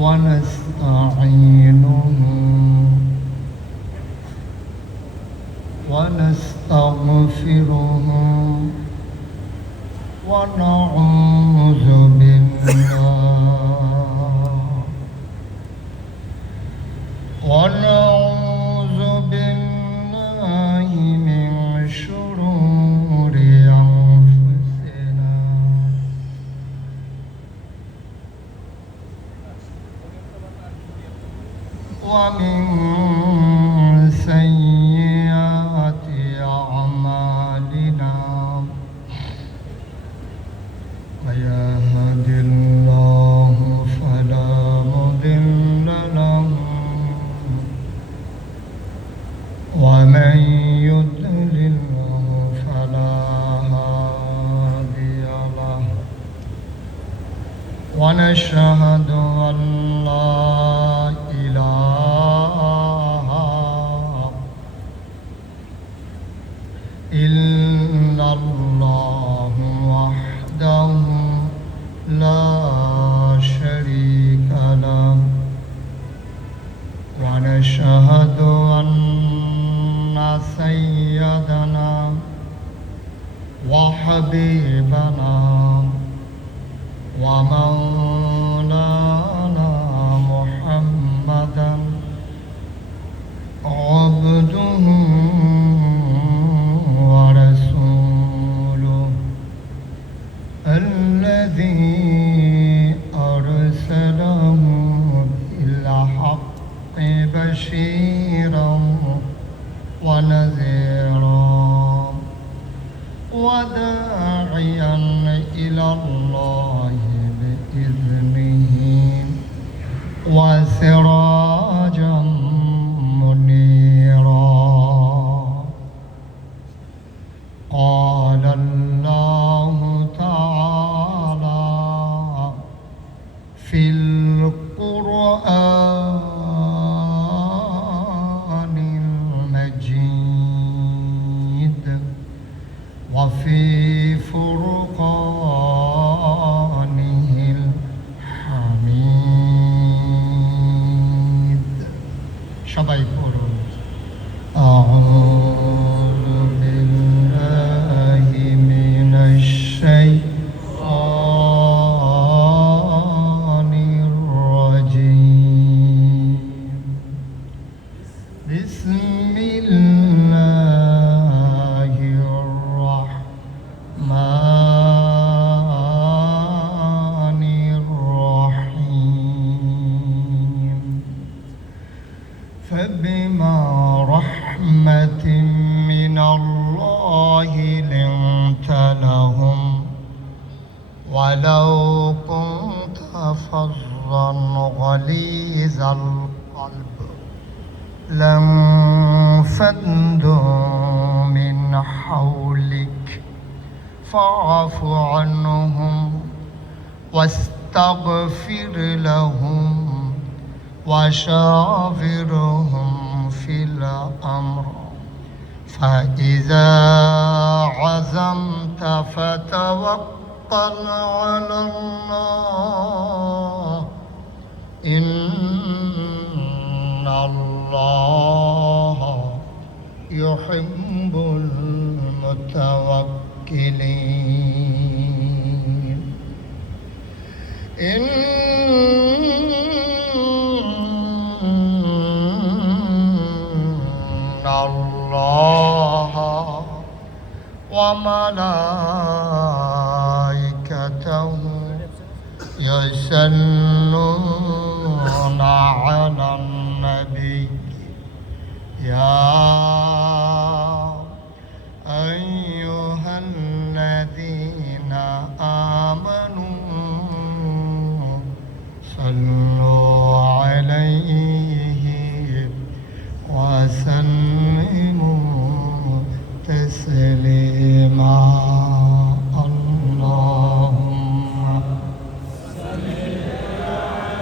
ونستعينه ونستغفره ونعوذ بالله من شرور أنفسنا ومن سيئات أعمالنا من يهد الله فلا مضل له ومن يضلل فلا هادي له ونشهد أن لا إله إلا الله وحده لا شريك له ونشهد أن سيدنا وحبيبنا ومولانا محمدا عبده ورسوله الذي أرسله بالحق بشيرا ونذيرا وداعيا إلى الله بإذنه وسراجا منيرا قال الله تعالى في القرآن المجيد وفي فرقانه الحميد সবাই পড়ুন أعوذ بالله من الشيطان الرجيم بسم الله الرحمن الرحيم فبما رحمة من الله لنت لهم ولو كنت فظا غليظ القلب لانفضوا من حولك فاعف عنهم واستغفر لهم وشاورهم في الأمر فإذا عزمت فتوكل على الله إن الله يحب المتوكلين إن الله وملائكته يصلون على النبي يا أيها الذين آمنوا صلوا عليه وسلموا تسليما اللهم صل على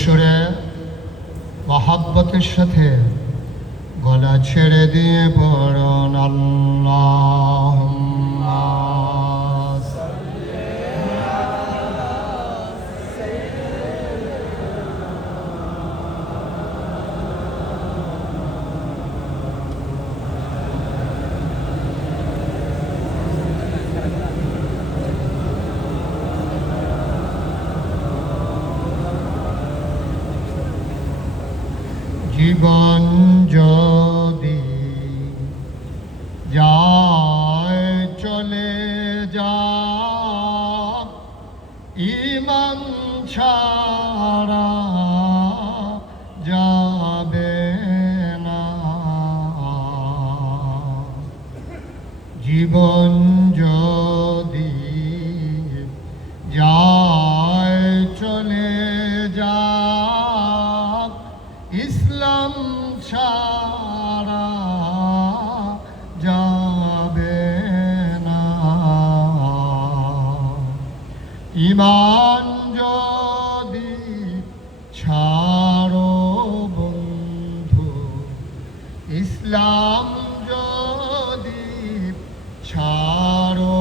সুরে মহাব্বতের সাথে গলা ছেড়ে দিয়ে পড়ুন আল্লাহুম্মা জীবন যদি যায় চলে যা ঈমান ছাড়া যাবে না জীবন যদি যায় চলে যা ইসলাম ছাড়া যাবে না ঈমান যদি ছাড়ো বন্ধু ইসলাম যদি ছাড়ো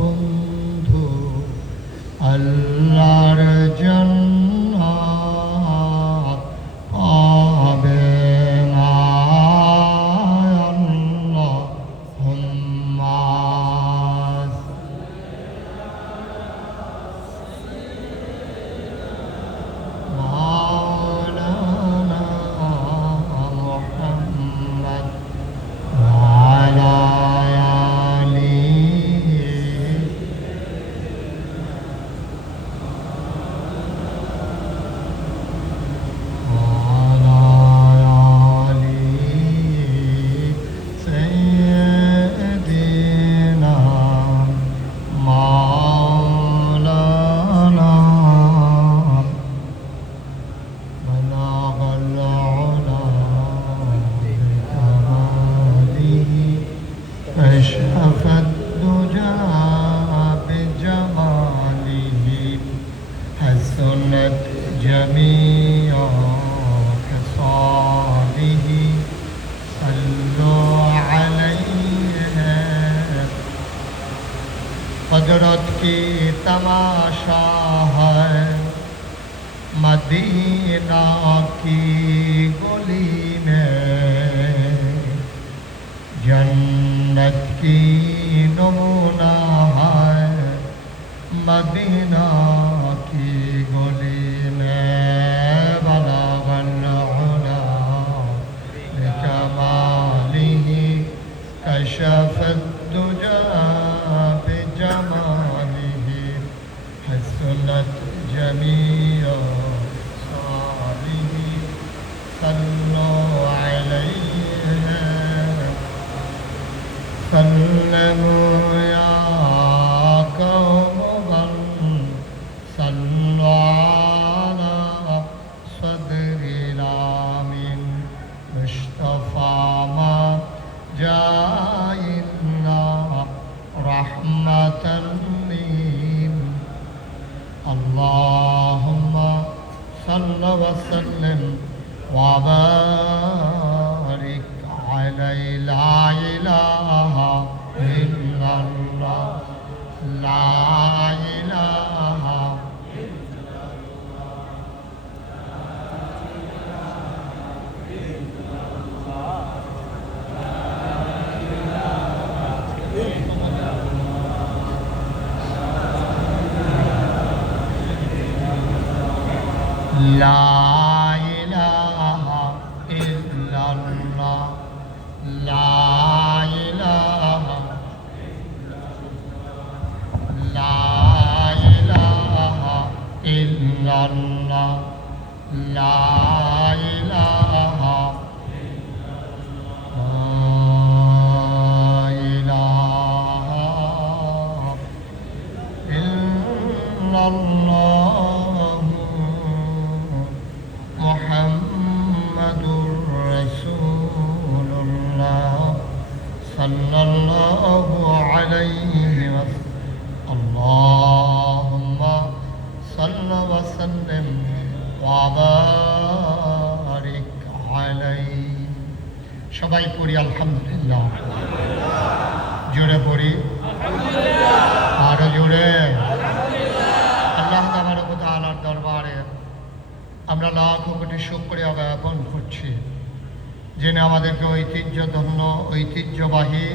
বন্ধু আল্লাহর জান্নাত পাবে না আল্লাহুম্মা মাওলানা মুহাম্মদ ওয়া আলা আলিহি سيدنا مولانا بلغ العلا بكماله كشف الدجى بجماله حسنت جميع خصاله صلوا عليه قدرت کی تماشا ہے مدینہ کی گلی میں جنت کی نمونہ ہے مدینہ کی گلی میں بلغ العلا بکمالہ کشف الدجى بجمالہ حسنت جميع صالح صلوا عليه سلموا يا قوم بل صلوا على صدر الامين مصطفى ما جاءنا رحمة للعالمين اللهم صل وسلم وبارك عليه لا إله إلا الله لا إله لا إله إلا الله لا إله لا إله إلا الله لا إله لا إله إلا الله محمد رسول الله صلى الله عليه وسلم اللهم صل وسلم وبارك সবাই পড়ি আলহামদুলিল্লাহ। জোরে পড়ি, আরো জোরে। আল্লাহ তাবারক ওয়া তাআলার দরবারে আমরা লাখ কোটি শুকরিয়া জ্ঞাপন করছি, যিনি আমাদেরকে ঐতিহ্যধন্য ঐতিহ্যবাহী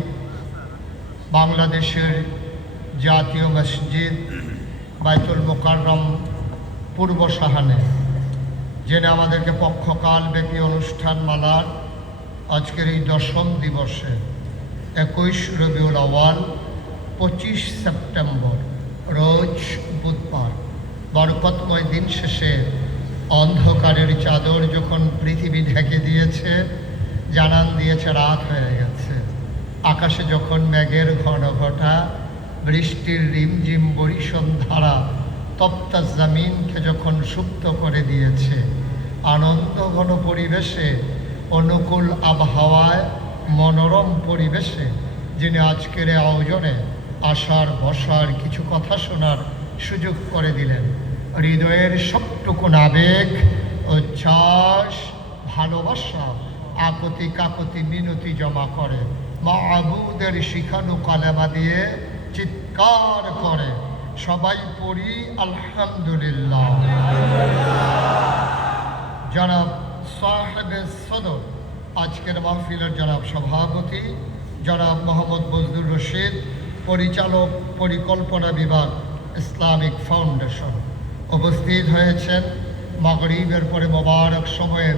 বাংলাদেশের জাতীয় মসজিদ বাইতুল মুকাররম পূর্ব সাহানে, যিনি আমাদেরকে পক্ষকালব্যাপী অনুষ্ঠানমালার আজকের এই 10ম দিবসে 21 রবিউল আউয়াল 25 সেপ্টেম্বর রোজ বুধবার বরকতময় দিন শেষে অন্ধকারের চাদর যখন পৃথিবী ঢেকে দিয়েছে, জানান দিয়েছে রাত হয়ে গেছে। আকাশে যখন মেঘের ঘন ঘটা, বৃষ্টির রিমঝিম বরিশন ধারা তপ্তা জমিনকে যখন সুপ্ত করে দিয়েছে, আনন্দ ঘন পরিবেশে, অনুকূল আবহাওয়ায়, মনোরম পরিবেশে যিনি আজকের আয়োজনে আসার বসার কিছু কথা শোনার সুযোগ করে দিলেন, হৃদয়ের সবটুকুন আবেগ, উচ্ছ্বাস, ভালোবাসা, আকতি কাকতি মিনতি জমা করে মাবুদের শিখানো কালেমা দিয়ে চিৎকার করে সবাই পড়ি আলহামদুলিল্লাহ। জনাব সাহেবে সদর, আজকের মাহফিলের জনাব সভাপতি জনাব মোহাম্মদ বজলুর রশিদ, পরিচালক পরিকল্পনা বিভাগ ইসলামিক ফাউন্ডেশন, উপস্থিত হয়েছেন মাগরিবের পরে মোবারক সময়ে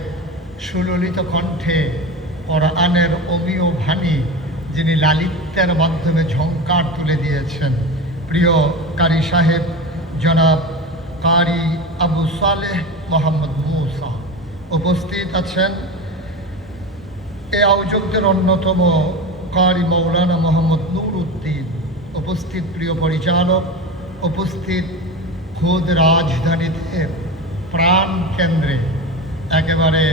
সুললিত কণ্ঠে কোরআনের অমীয় বাণী যিনি লালিত্যের মাধ্যমে ঝংকার তুলে দিয়েছেন প্রিয় কারি সাহেব জনাব কারি আবু সালেহ মোহাম্মদ মুসা। উপস্থিত আছেন এই আয়োজকদের অন্যতম কারি মৌলানা মোহাম্মদ নূর উদ্দিন। উপস্থিত প্রিয় পরিচালক, উপস্থিত খোদ রাজধানীতে প্রাণ কেন্দ্রে একেবারে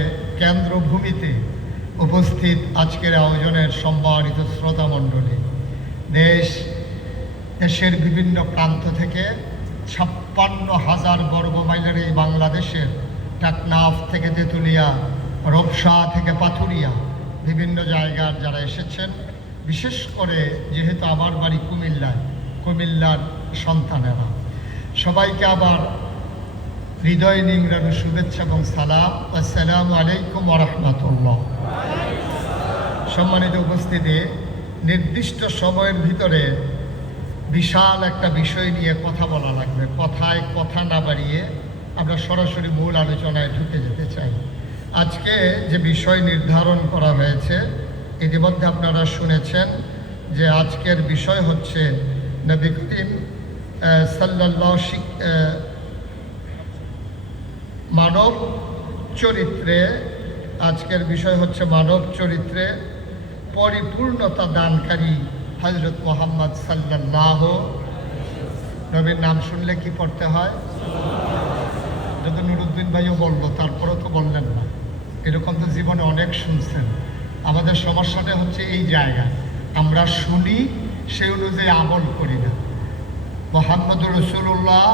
কেন্দ্রভূমিতে উপস্থিত আজকের আয়োজনের সম্মানিত শ্রোতামণ্ডলী, দেশের বিভিন্ন প্রান্ত থেকে 56,000 বর্গমাইলের এই বাংলাদেশের টেকনাফ থেকে তেঁতুলিয়া, রূপসা থেকে পাথুরিয়া বিভিন্ন জায়গার যারা এসেছেন, বিশেষ করে যেহেতু আমার বাড়ি কুমিল্লার সন্তানেরা, সবাইকে আবার হৃদয় নিংড়ানো শুভেচ্ছা এবং সালাম। আসসালামু আলাইকুম ওয়া রাহমাতুল্লাহ। সম্মানিত উপস্থিতি, নির্দিষ্ট সময়ের ভিতরে বিশাল একটা বিষয় নিয়ে কথা বলা লাগবে। কথায় কথা না বাড়িয়ে আমরা সরাসরি মূল আলোচনায় ঢুকে যেতে চাই। আজকে যে বিষয় নির্ধারণ করা হয়েছে ইতিমধ্যে আপনারা শুনেছেন যে আজকের বিষয় হচ্ছে নবী করিম সাল্লাল্লাহু মানব চরিত্রে, আজকের বিষয় হচ্ছে মানব চরিত্রে পরিপূর্ণতা দানকারী হযরত মুহাম্মদ সাল্লাল্লাহু। নবীর নাম শুনলে কি পড়তে হয়? যত নুরুদ্দিন ভাইও বললো, তারপরেও তো বললেন না। এরকম তো জীবনে অনেক শুনছেন। আমাদের সমস্যাটা হচ্ছে এই জায়গায়, আমরা শুনি সেই অনুযায়ী আমল করি না। মুহাম্মদুর রাসূলুল্লাহ,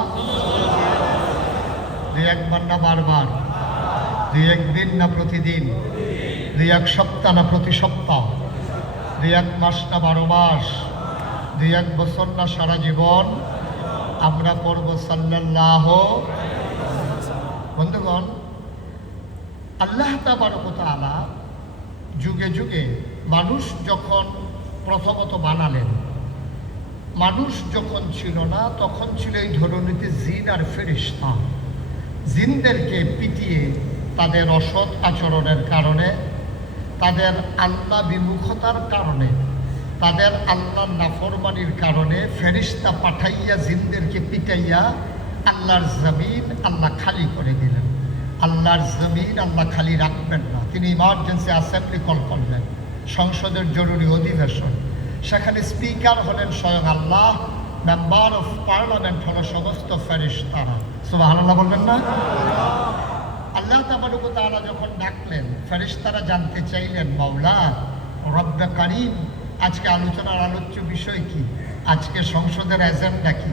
দুই একবার না বারবার, দুই একদিন না প্রতিদিন, দুই এক সপ্তাহ না প্রতি সপ্তাহ, দুই এক মাস না 12 মাস, দুই এক বছর না সারা জীবন আমরা পড়ব সাল্লাল্লাহু। বন্ধুগণ, আল্লাহ তাবারক ওয়া তাআলা যুগে যুগে মানুষ যখন প্রথমত বানালেন, মানুষ যখন ছিল না তখন ছিল এই ধরনীতে জিন আর ফেরেশতা। জিনদেরকে পিটিয়ে তাদের অসৎ আচরণের কারণে, তাদের আল্লাহ বিমুখতার কারণে, তাদের আল্লাহর নাফরমানির কারণে ফেরেশতা পাঠাইয়া জিনদেরকে পিটাইয়া আল্লাহর জমিন আল্লাহ খালি করে দিলেন। আল্লাহর জমিন আল্লাহ খালি রাখবেন না, তিনি ইমার্জেন্সি অ্যাসেম্বলি কল করলেন, সংসদের জরুরি অধিবেশন। সেখানে স্পিকার হলেন স্বয়ং আল্লাহ, মেম্বার অফ পার্লামেন্ট হলো সমস্ত ফেরেশতারা। সুবহানাল্লাহ বলবেন না? আল্লাহ তাবারক ওয়া তাআলা যখন ডাকলেন, ফেরেশতারা জানতে চাইলেন, মাওলা রব্বে কারীম, আজকে আলোচনার আলোচ্য বিষয় কি? আজকে সংসদের এজেন্ডা কি?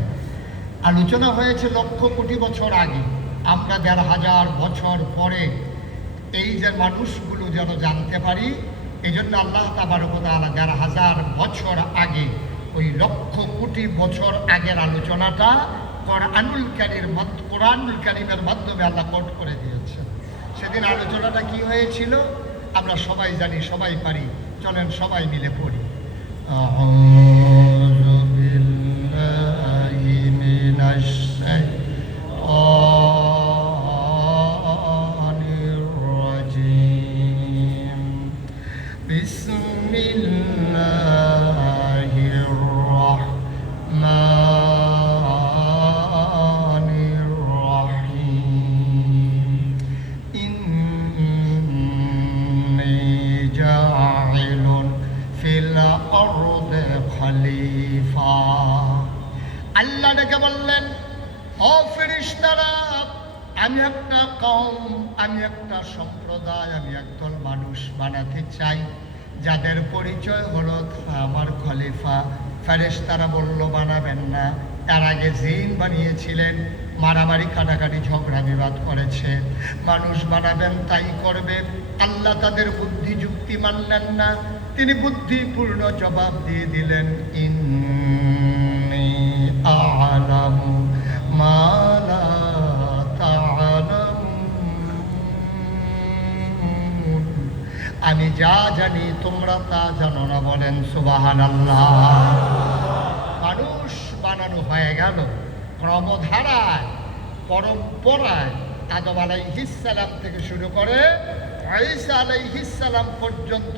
আলোচনা হয়েছে লক্ষ কোটি বছর আগে, আমরা 1,500 বছর পরে এই যে মানুষগুলো যেন জানতে পারি এই জন্য আল্লাহ তাবারক ওয়া তাআলা ১,৫০০ বছর আগে, ওই লক্ষ কোটি বছর আগের আলোচনাটা কোরআনুল কারীমের মাধ্যমে আল্লাহ কোট করে দিয়েছেন। সেদিন আলোচনাটা কি হয়েছিল আমরা সবাই জানি, সবাই পারি। চলেন সবাই মিলে পড়ি। আউযু বিল্লাহি মিনাশ শাইতানির রাজীম। বিসমিল্লাহির রাহমানির রাহিম। ইন্নী জাইলুন ফিল আরদি খলিফা। আল্লাহ ডেকে বললেন, ও ফেরেশতারা, আমি একটা কওম, আমি একটা সম্প্রদায়, আমি একদল মানুষ বানাতে চাই যাদের পরিচয় হলো আমার খলিফা। ফেরেশতারা বলল বানাবেন না। তার আগে জিন বানিয়েছিলেন, মারামারি কাটাকাটি ঝগড়া বিবাদ করেছে। মানুষ বানাবেন তাই করবে। আল্লাহ তাদের বুদ্ধি যুক্তি মানলেন না, তিনি বুদ্ধিপূর্ণ জবাব দিয়ে দিলেন, ইন্নী আ'লামু মা লা তা'লামুন। আমি যা জানি তোমরা তা জানো না। বলেন সুবহানাল্লাহ। মানুষ বানানো হয়ে গেল ক্রমধারায়, পরম্পরায়। আদম আলাইহিস সালাম থেকে শুরু করে ঈসা আলাইহিস সালাম পর্যন্ত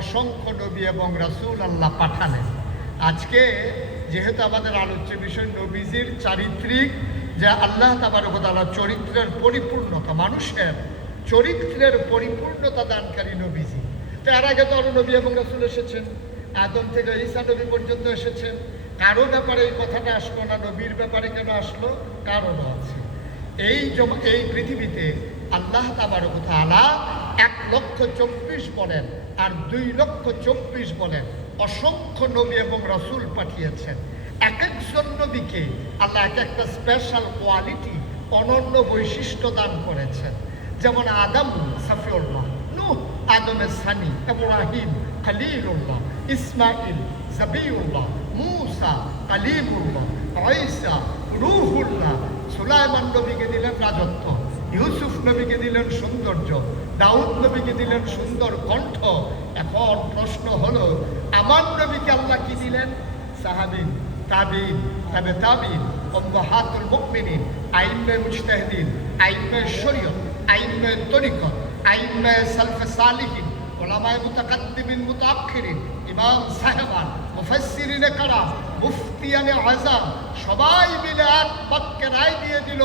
অসংখ্য নবী এবং রাসূল আল্লাহ পাঠালেন। আজকে যেহেতু আমাদের আলোচ্য বিষয় নবীজির চারিত্রিক, যে আল্লাহ তাবারক ওয়া তাআলার চরিত্রের পরিপূর্ণতা, মানুষের চরিত্রের পরিপূর্ণতা দানকারী নবীজি। তার আগে তো আরো নবী এবং রাসূল এসেছেন, আদম থেকে ঈসা নবী পর্যন্ত এসেছেন। কারো ব্যাপারে এই কথাটা আসলো না, নবীর ব্যাপারে কেন আসলো? কারণও আছে। এই পৃথিবীতে আল্লাহ তাবারক ওয়া তাআলা ১,২৪,০০০ বলেন আর ২,২৪,০০০ বলেন অসংখ্য নবী এবং রাসূল পাঠিয়েছেন। এক একজন নবীকে আল্লাহ এক একটা স্পেশাল কোয়ালিটি, অনন্য বৈশিষ্ট্য দান করেছেন। যেমন আদম সাফিউল্লাহ, নূহ আদমের সানি, ইব্রাহিম খলিলুল্লাহ, ইসমাইল জাবিউল্লাহ, মূসা কালিমুল্লাহ, ঈসা রূহুল্লাহ। সুলাইমান নবীকে দিলেন রাজত্ব, ইউসুফ নবীকে দিলেন সৌন্দর্য, দাউদ নবীকে দিলেন সুন্দর কণ্ঠ। এখন প্রশ্ন হলো, আমার নবীকে আল্লাহ কি দিলেন? সাহাবী, তাবিঈন, তাবে তাবিঈন, উম্মাহাতুল মুমিনিন, আইম্মায়ে মুজতাহিদিন, আইম্মায়ে শরীয়ত, আইম্মায়ে তরিকত, আইম্মায়ে সালফে সালিহিন, উলামায়ে মুতাকাদ্দিমিন মুতাআখিরিন, ইমাম সাহেবান, মুফাসসিরিনে কারাম, মুফতিয়ানে আযম, সবাই মিলে এক বাক্যে রায় দিয়ে দিল,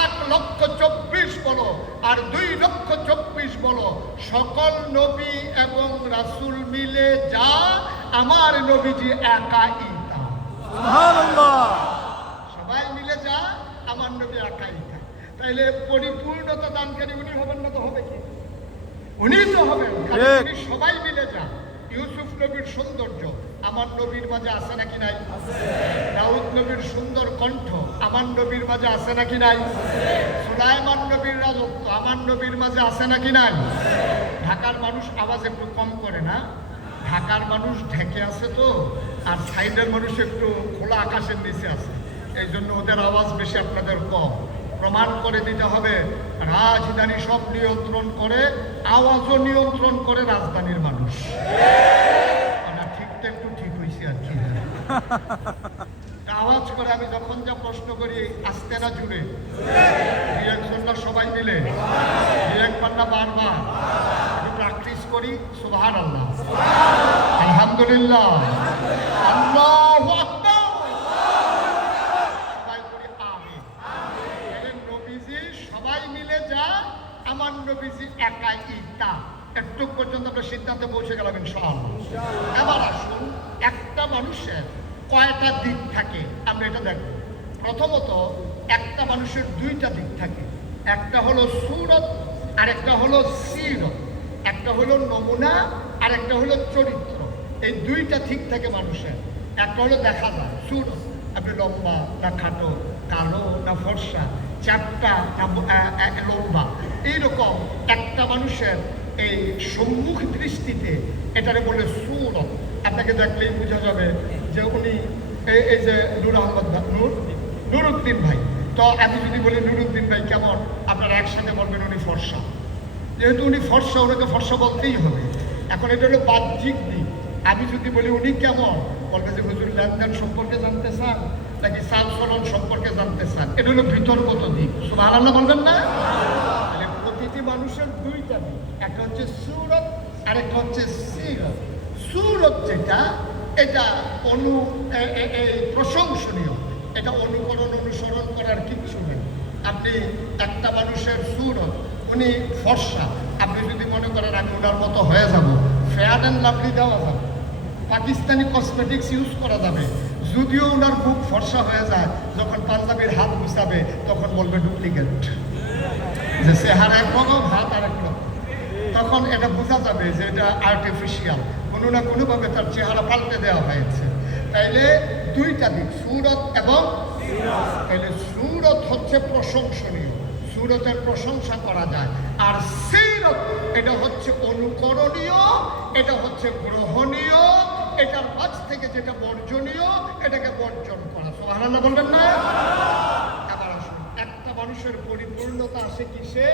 ১,২৪,০০০ বলো আর ২,২৪,০০০ বলো, সকল নবী এবং রাসূল মিলে যা আমার নবীজি একাই তা। সুবহানাল্লাহ। সবাই মিলে যা আমার নবী একাই তা। তাইলে পরিপূর্ণতা দানকারী উনি হবেন না তো হবে কি? উনি তো হবেন। উনি সবাই মিলে যা। ইউসুফ নবীর সৌন্দর্য আমার নবীর মাঝে আছে নাকি নাই? দাউদ নবীর সুন্দর কণ্ঠ আমার নবীর মাঝে আছে নাকি নাই? সুলাইমান নবীর রাজত্ব আমার নবীর মাঝে আছে নাকি নাই? ঢাকার মানুষ আওয়াজ একটু কম করে না? ঢাকার মানুষ ঢেকে আছে তো, আর সাইডের মানুষ একটু খোলা আকাশের নিচে আছে, এই জন্য ওদের আওয়াজ বেশি, আপনাদের কম। প্রমাণ করে দিতে হবে রাজধানী সব নিয়ন্ত্রণ করে, আওয়াজও নিয়ন্ত্রণ করে রাজধানীর মানুষ। ঠিকটা একটু ঠিক হয়েছে আর কি। আওয়াজ করে আমি যখন যা প্রশ্ন করি, আসতে না জুড়ে রিয়াকশনটা সবাই মিলে একবার না বারবার একটু প্র্যাকটিস করি। সুবহানাল্লাহ, আলহামদুলিল্লাহ, আল্লাহু আকবার, সবাই করি আমিন। নবীজি সবাই মিলে যা, আমার নবীজি একাই তা। একটু পর্যন্ত আমরা সিদ্ধান্তে পৌঁছে গেলাম ইনশাআল্লাহ। এবার আসুন, একটা মানুষের কয়টা দিক থাকে আমরা এটা দেখব। প্রথমত, একটা মানুষের দুইটা দিক থাকে, একটা হলো সূরত আর একটা হলো সিরত। একটা হলো নমুনা আর একটা হলো চরিত্র। এই দুইটা ঠিক থাকে মানুষের। একটা হলো দেখা যায় সূরত, আপনি লম্বা না খাটো, কালো না ফর্সা, চ্যাপ্টা না লম্বা, এইরকম একটা মানুষের এই সম্মুখ দৃষ্টিতে এটারে বলে সুরত। আপনাকে দেখলেই বোঝা যাবে যে উনি এই যে নূর আহমদ নুরুদ্দিন ভাই। তো আমি যদি বলি নুরুদ্দিন ভাই কেমন, আপনারা একসাথে বলবেন উনি ফর্সা। যেহেতু উনি ফর্সা, ওনাকে ফর্সা বলতেই হবে। এখন এটা হলো বাহ্যিক দিক। আমি যদি বলি উনি কেমন, বলবে যে হুজুর লেনদেন সম্পর্কে জানতে চান নাকি চাল চলন সম্পর্কে জানতে চান, এটা হলো বিতর্কত দিক। সুবহানাল্লাহ বলবেন না? তাহলে প্রতিটি মানুষের দুইটা দিক, একটা হচ্ছে সুরত আর একটা হচ্ছে সিরত। সুরত যেটা, এটা প্রশংসনীয়, এটা অনুকরণ অনুসরণ করার কিচ্ছু নেই। আপনি একটা মানুষের সুরত, উনি ফর্সা, আপনি যদি মনে করেন আমি ওনার মতো হয়ে যাব, ফেয়ার অ্যান্ড লাভলি দেওয়া যাবে, পাকিস্তানি কসমেটিক্স ইউজ করা যাবে। যদিও ওনার মুখ ফর্সা হয়ে যায়, যখন পাঞ্জাবির হাত গুছাবে তখন বলবে ডুপ্লিকেট, যে চেহারা একরকম হাত আর একরকম। তখন এটা বোঝা যাবে যে এটা আর্টিফিশিয়াল, কোনো না কোনোভাবে তার চেহারা পাল্টে দেওয়া হয়েছে। তাইলে দুইটা দিক, সুরত এবং তাইলে সুরত হচ্ছে প্রশংসনীয়, সুরতের প্রশংসা করা যায়। আর সিরত এটা হচ্ছে অনুকরণীয়, এটা হচ্ছে গ্রহণীয়, এটার কাছ থেকে যেটা বর্জনীয় এটাকে বর্জন করা। সুবহানাল্লাহ বলবেন না? আবার আসুন, একটা মানুষের পরিপূর্ণতা আসে কিসে?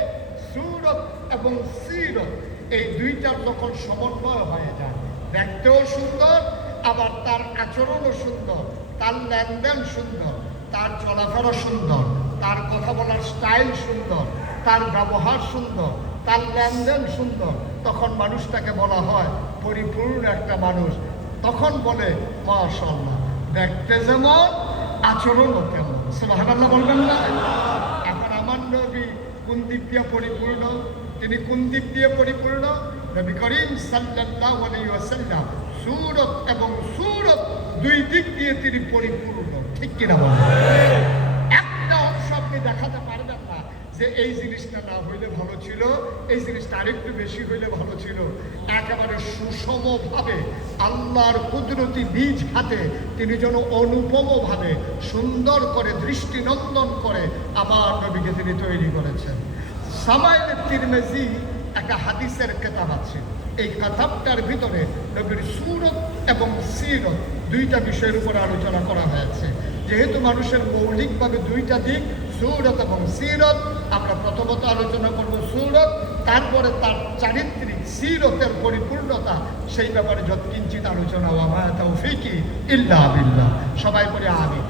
সুরত এবং সিরত, এই দুইটার যখন সমন্বয় হয়ে যায়, দেখতেও সুন্দর, আবার তার আচরণও সুন্দর, তার লেনদেন সুন্দর, তার চলাফেরা সুন্দর, তার কথা বলার স্টাইল সুন্দর, তার ব্যবহার সুন্দর, তার লেনদেন সুন্দর, তখন মানুষটাকে বলা হয় পরিপূর্ণ একটা মানুষ। তখন বলে মাশাআল্লাহ, দেখতে যেমন আচরণও তেমন। সুবহানাল্লাহ বলবেন না? এখন আমার নবী কোন দিক দিয়ে পরিপূর্ণ? তিনি কোন দিক দিয়ে পরিপূর্ণ? নবী করিম সাল্লাল্লাহু আলাইহি ওয়াসাল্লাম সুরত এবং সুরত দুই দিক দিয়ে তিনি পরিপূর্ণ। ঠিক কিনা বলেন? একটা অংশ আপনি দেখাতে পারবেন না যে এই জিনিসটা না হইলে ভালো ছিল, এই জিনিসটা আরেকটু বেশি হইলে ভালো ছিল। একেবারে সুষমভাবে আল্লাহর কুদরতি নিজ হাতে তিনি যেন অনুপমভাবে সুন্দর করে দৃষ্টিনন্দন করে আমার নবীকে তিনি তৈরি করেছেন। সামাইলে তিরমিজি একটা হাদিসের কিতাব আছে, এই কিতাবটার ভিতরে নবীর সুরত এবং সিরত দুইটা বিষয়ের উপর আলোচনা করা হয়েছে। যেহেতু মানুষের মৌলিকভাবে দুইটা দিক, সুরত এবং সিরত, আমরা প্রথমত আলোচনা করব সুরত, তারপরে তার চারিত্রিক সিরতের পরিপূর্ণতা, সেই ব্যাপারে যৎকিঞ্চিত আলোচনা। ওয়া তাওফীকি ইল্লা বিল্লাহ। সবাই বলে আমিন।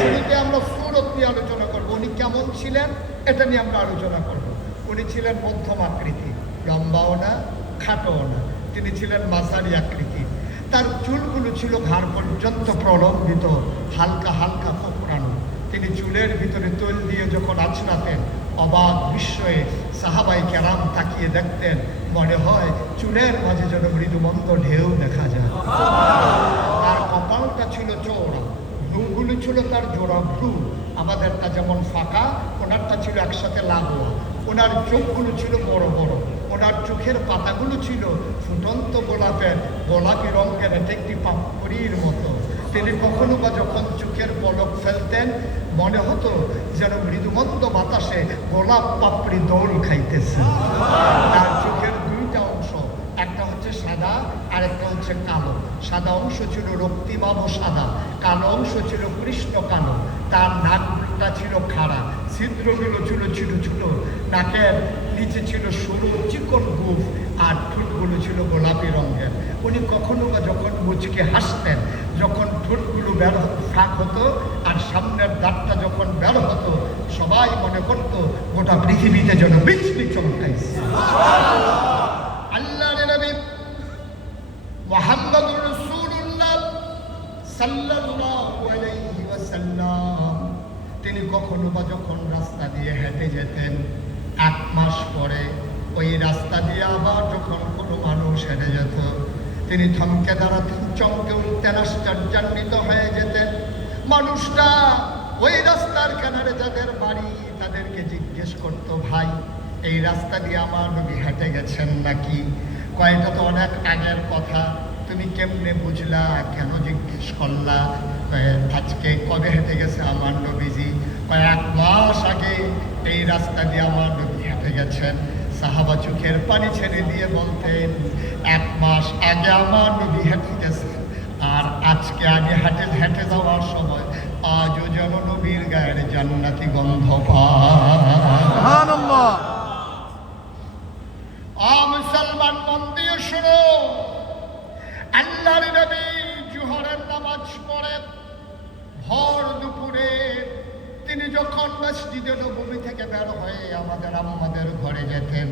শুরুতে আমরা সুরত নিয়ে আলোচনা করব, উনি কেমন ছিলেন এটা নিয়ে আমরা আলোচনা করব। উনি ছিলেন মধ্যম আকৃতি, লম্বাও না খাটোও না, তিনি ছিলেন মাঝারি আকৃতি। তার চুলগুলো ছিল ঘাড় পর্যন্ত প্রলম্বিত, হালকা হালকা কোঁকড়ানো। তিনি চুলের ভিতরে তৈল দিয়ে যখন আছড়াতেন, অবাক বিস্ময়ে সাহাবাই কেরাম তাকিয়ে দেখতেন, মনে হয় চুলের মাঝে যেন মৃদুমন্দ ঢেউ দেখা যায়। তার কপালটা ছিল চওড়া, ভ্রুগুলো ছিল তার জোড়া ভ্রু, আমাদেরটা যেমন ফাঁকা, ওনারটা ছিল একসাথে লাগোয়া। ওনার চোখগুলো ছিল বড় বড়, ওনার চোখের পাতাগুলো ছিল ফুটন্ত গোলাপি রঙের একটি পাপড়ির মতো। তিনি কখনো বা যখন চোখের পলক ফেলতেন, মনে হতো যেন মৃদুমন্দ বাতাসে গোলাপ পাপড়ি দৌড় খাইতেছে। তার চোখের দুইটা অংশ, একটা হচ্ছে সাদা আর একটা হচ্ছে কালো। সাদা অংশ ছিল রক্তিমাভ সাদা, কালো অংশ ছিল কৃষ্ণ কালো। তার নাকটা ছিল খাড়া, ছিদ্রগুলো ছিল ছোট ছোট, নাকের নিচে ছিল সরু চিকন গোঁফ, আর ঠোঁটগুলো ছিল গোলাপি রঙের। উনি কখনো বা যখন মুচকে হাসতেন, যখন ঠোঁটগুলো ফাঁক হতো আর সামনের দাঁতটা যখন বের হতো, সবাই মনে করতো গোটা পৃথিবীতে যেন বিজলি চমকাইছে। আল্লাহর নবী মুহাম্মদুর রাসূলুল্লাহ সাল্লাল্লাহু আলাইহি ওয়াসাল্লাম, তিনি কখনো বা যখন রাস্তা দিয়ে হেঁটে যেতেন, 1 মাস পরে ওই রাস্তা দিয়ে আবার যখন কোনো মানুষ হেঁটে যেত, তিনি থমকে দাঁড়াতেন, চমকে উঠতেন, আশ্চর্যান্বিত হয়ে যেতেন। মানুষটা ওই রাস্তার কিনারে যাদের বাড়ি তাদেরকে জিজ্ঞেস করতো, ভাই এই রাস্তা দিয়ে আমার নবী হেঁটে গেছেন নাকি? কয়টা তো অনেক আগের কথা, তুমি কেমনে বুঝলা, কেন জিজ্ঞেস করলা? আজকে কবে হেঁটে গেছে আমার নবীজি? 1 মাস আগে এই রাস্তা দিয়ে আমার নবী হেঁটে গেছেন। সাহাবা চোখের পানি ছেড়ে দিয়ে বলতেন, 1 মাস আগে আমার নবী হেঁটে গেছেন, আর আজকে আমি হেঁটে যাওয়ার সময় আজও যেন নবীর গায়ের জান্নাতি গন্ধ পায়। মুসলমান মন দিয়ে শোনো, আল্লাহর নবী জোহরের নামাজ পড়ে ভর দুপুরে তিনি যখন মসজিদে নববী থেকে বের হয়ে আমাদের আম্মাদের ঘরে যেতেন,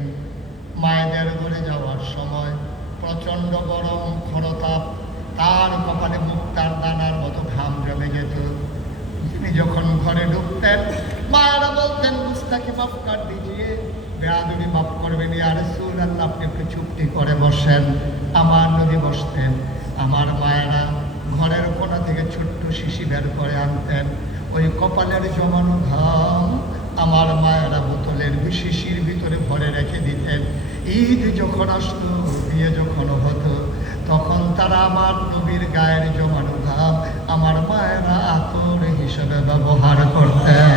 মায়েদের ঘরে যাওয়ার সময় প্রচণ্ড গরম খরতাপ, তার কপালে মুক্তার দানার মতো ঘাম জমে যেত। তিনি যখন ঘরে ঢুকতেন, মায়েরা বলতেন, গুস্তাকি মাফ কর দিজিয়ে, বেয়াদবি মাফ করবেন ইয়া রাসূলুল্লাহ, আপনি একটু চুপটি করে বসেন। আমার নবী বসতেন, আমার মায়েরা ঘরের কোণা থেকে ছোট্ট শিশি বের করে আনতেন, ওই কপালের জমানো ঘাম আমার মায়েরা বোতলের শিশির ভিতরে ভরে রেখে দিতেন। ঈদ যখন আসতো, বিয়ে যখন হতো, তখন তারা আমার নবীর গায়ের জমানো ঘাম আমার মায়েরা আতর হিসেবে ব্যবহার করতেন।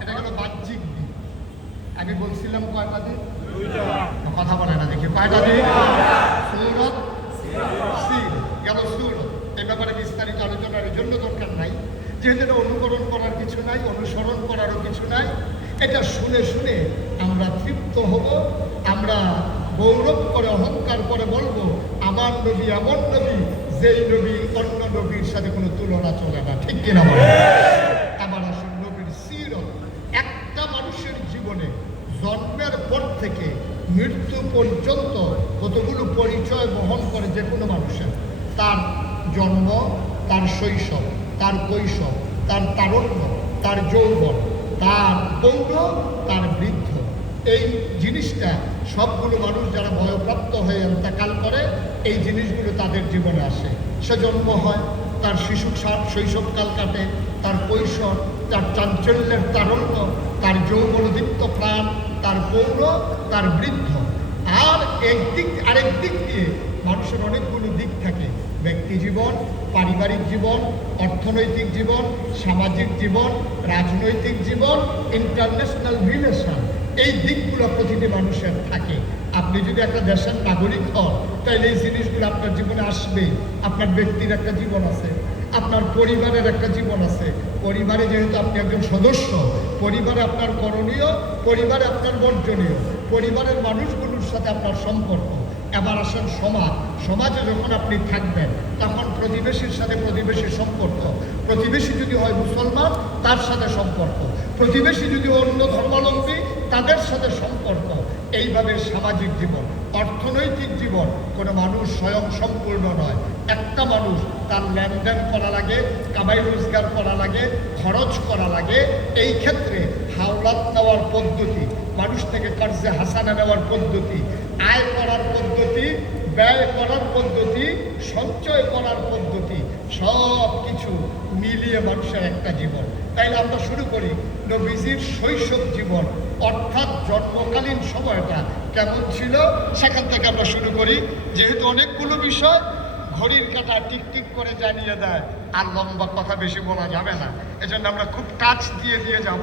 এটা হলো বাহ্যিক দিক। আমি বলছিলাম কয়টা দিক? কথা বলে না দেখি, কয়টা দিক? সূরত সিল গেল সূরত। এই ব্যাপারে বিস্তারিত আলোচনার জন্য দরকার নাই, যেহেতু এটা অনুকরণ করার কিছু নাই, অনুসরণ করারও কিছু নাই। এটা শুনে শুনে আমরা তৃপ্ত হব, আমরা গৌরব করে অহংকার করে বলবো, আমার নবী এমন নবী যেই নবী অন্য নবীর সাথে কোনো তুলনা চলে না। ঠিক কিনা বলে? আমার আসল নবীর সিরত একটা মানুষের জীবনে জন্মের পর থেকে মৃত্যু পর্যন্ত কতগুলো পরিচয় বহন করে যে কোনো মানুষের। তার জন্ম, তার শৈশব, তার কৈশোর, তার তারুণ্য, তার যৌবন, তার পৌর, তার বৃদ্ধ, এই জিনিসটা সবগুলো মানুষ যারা বয়প্রাপ্ত হয়ে ইন্তেকাল করে, এই জিনিসগুলো তাদের জীবনে আসে। সে জন্ম হয়, তার শিশু শৈশবকাল কাটে, তার কৈশোর, তার চাঞ্চল্যের তারুণ্য, তার যৌবনদীপ্ত প্রাণ, তার পৌর, তার বৃদ্ধ। আর আরেক দিক দিয়ে মানুষের অনেকগুলো দিক থাকে, ব্যক্তি জীবন, পারিবারিক জীবন, অর্থনৈতিক জীবন, সামাজিক জীবন, রাজনৈতিক জীবন, ইন্টারন্যাশনাল রিলেশন। এই দিকগুলো প্রতিটি মানুষের থাকে। আপনি যদি একটা দেশের নাগরিক হন, তাহলে এই জিনিসগুলো আপনার জীবনে আসবে। আপনার ব্যক্তির একটা জীবন আছে, আপনার পরিবারের একটা জীবন আছে। পরিবারে যেহেতু আপনি একজন সদস্য, পরিবারে আপনার করণীয়, পরিবারে আপনার বর্জনীয়, পরিবারের মানুষগুলোর সাথে আপনার সম্পর্ক। এবার আসেন সমাজ। সমাজে যখন আপনি থাকবেন, তখন প্রতিবেশীর সাথে প্রতিবেশীর সম্পর্ক, প্রতিবেশী যদি হয় মুসলমান তার সাথে সম্পর্ক, প্রতিবেশী যদি অন্য ধর্মাবলম্বী তাদের সাথে সম্পর্ক। এইভাবে সামাজিক জীবন, অর্থনৈতিক জীবন। কোনো মানুষ স্বয়ং সম্পূর্ণ নয়। একটা মানুষ তার লেনদেন করা লাগে, কামাই রোজগার করা লাগে, খরচ করা লাগে। এই ক্ষেত্রে হাওলাত নেওয়ার পদ্ধতি, মানুষ থেকে কর্জে হাসানা নেওয়ার পদ্ধতি, আয় করার পদ্ধতি, ব্যয় করার পদ্ধতি, সঞ্চয় করার পদ্ধতি, সব কিছু মিলিয়ে মানুষের একটা জীবন। তাইলে আমরা শুরু করি নবীজির শৈশব জীবন, অর্থাৎ জন্মকালীন সময়টা কেমন ছিল সেখান থেকে আমরা শুরু করি। যেহেতু অনেকগুলো বিষয় ঘড়ির কাঁটা টিকটিক করে জানিয়ে দেয়, আর লম্বা কথা বেশি বলা যাবে না, এজন্য আমরা খুব টাচ দিয়ে যাব।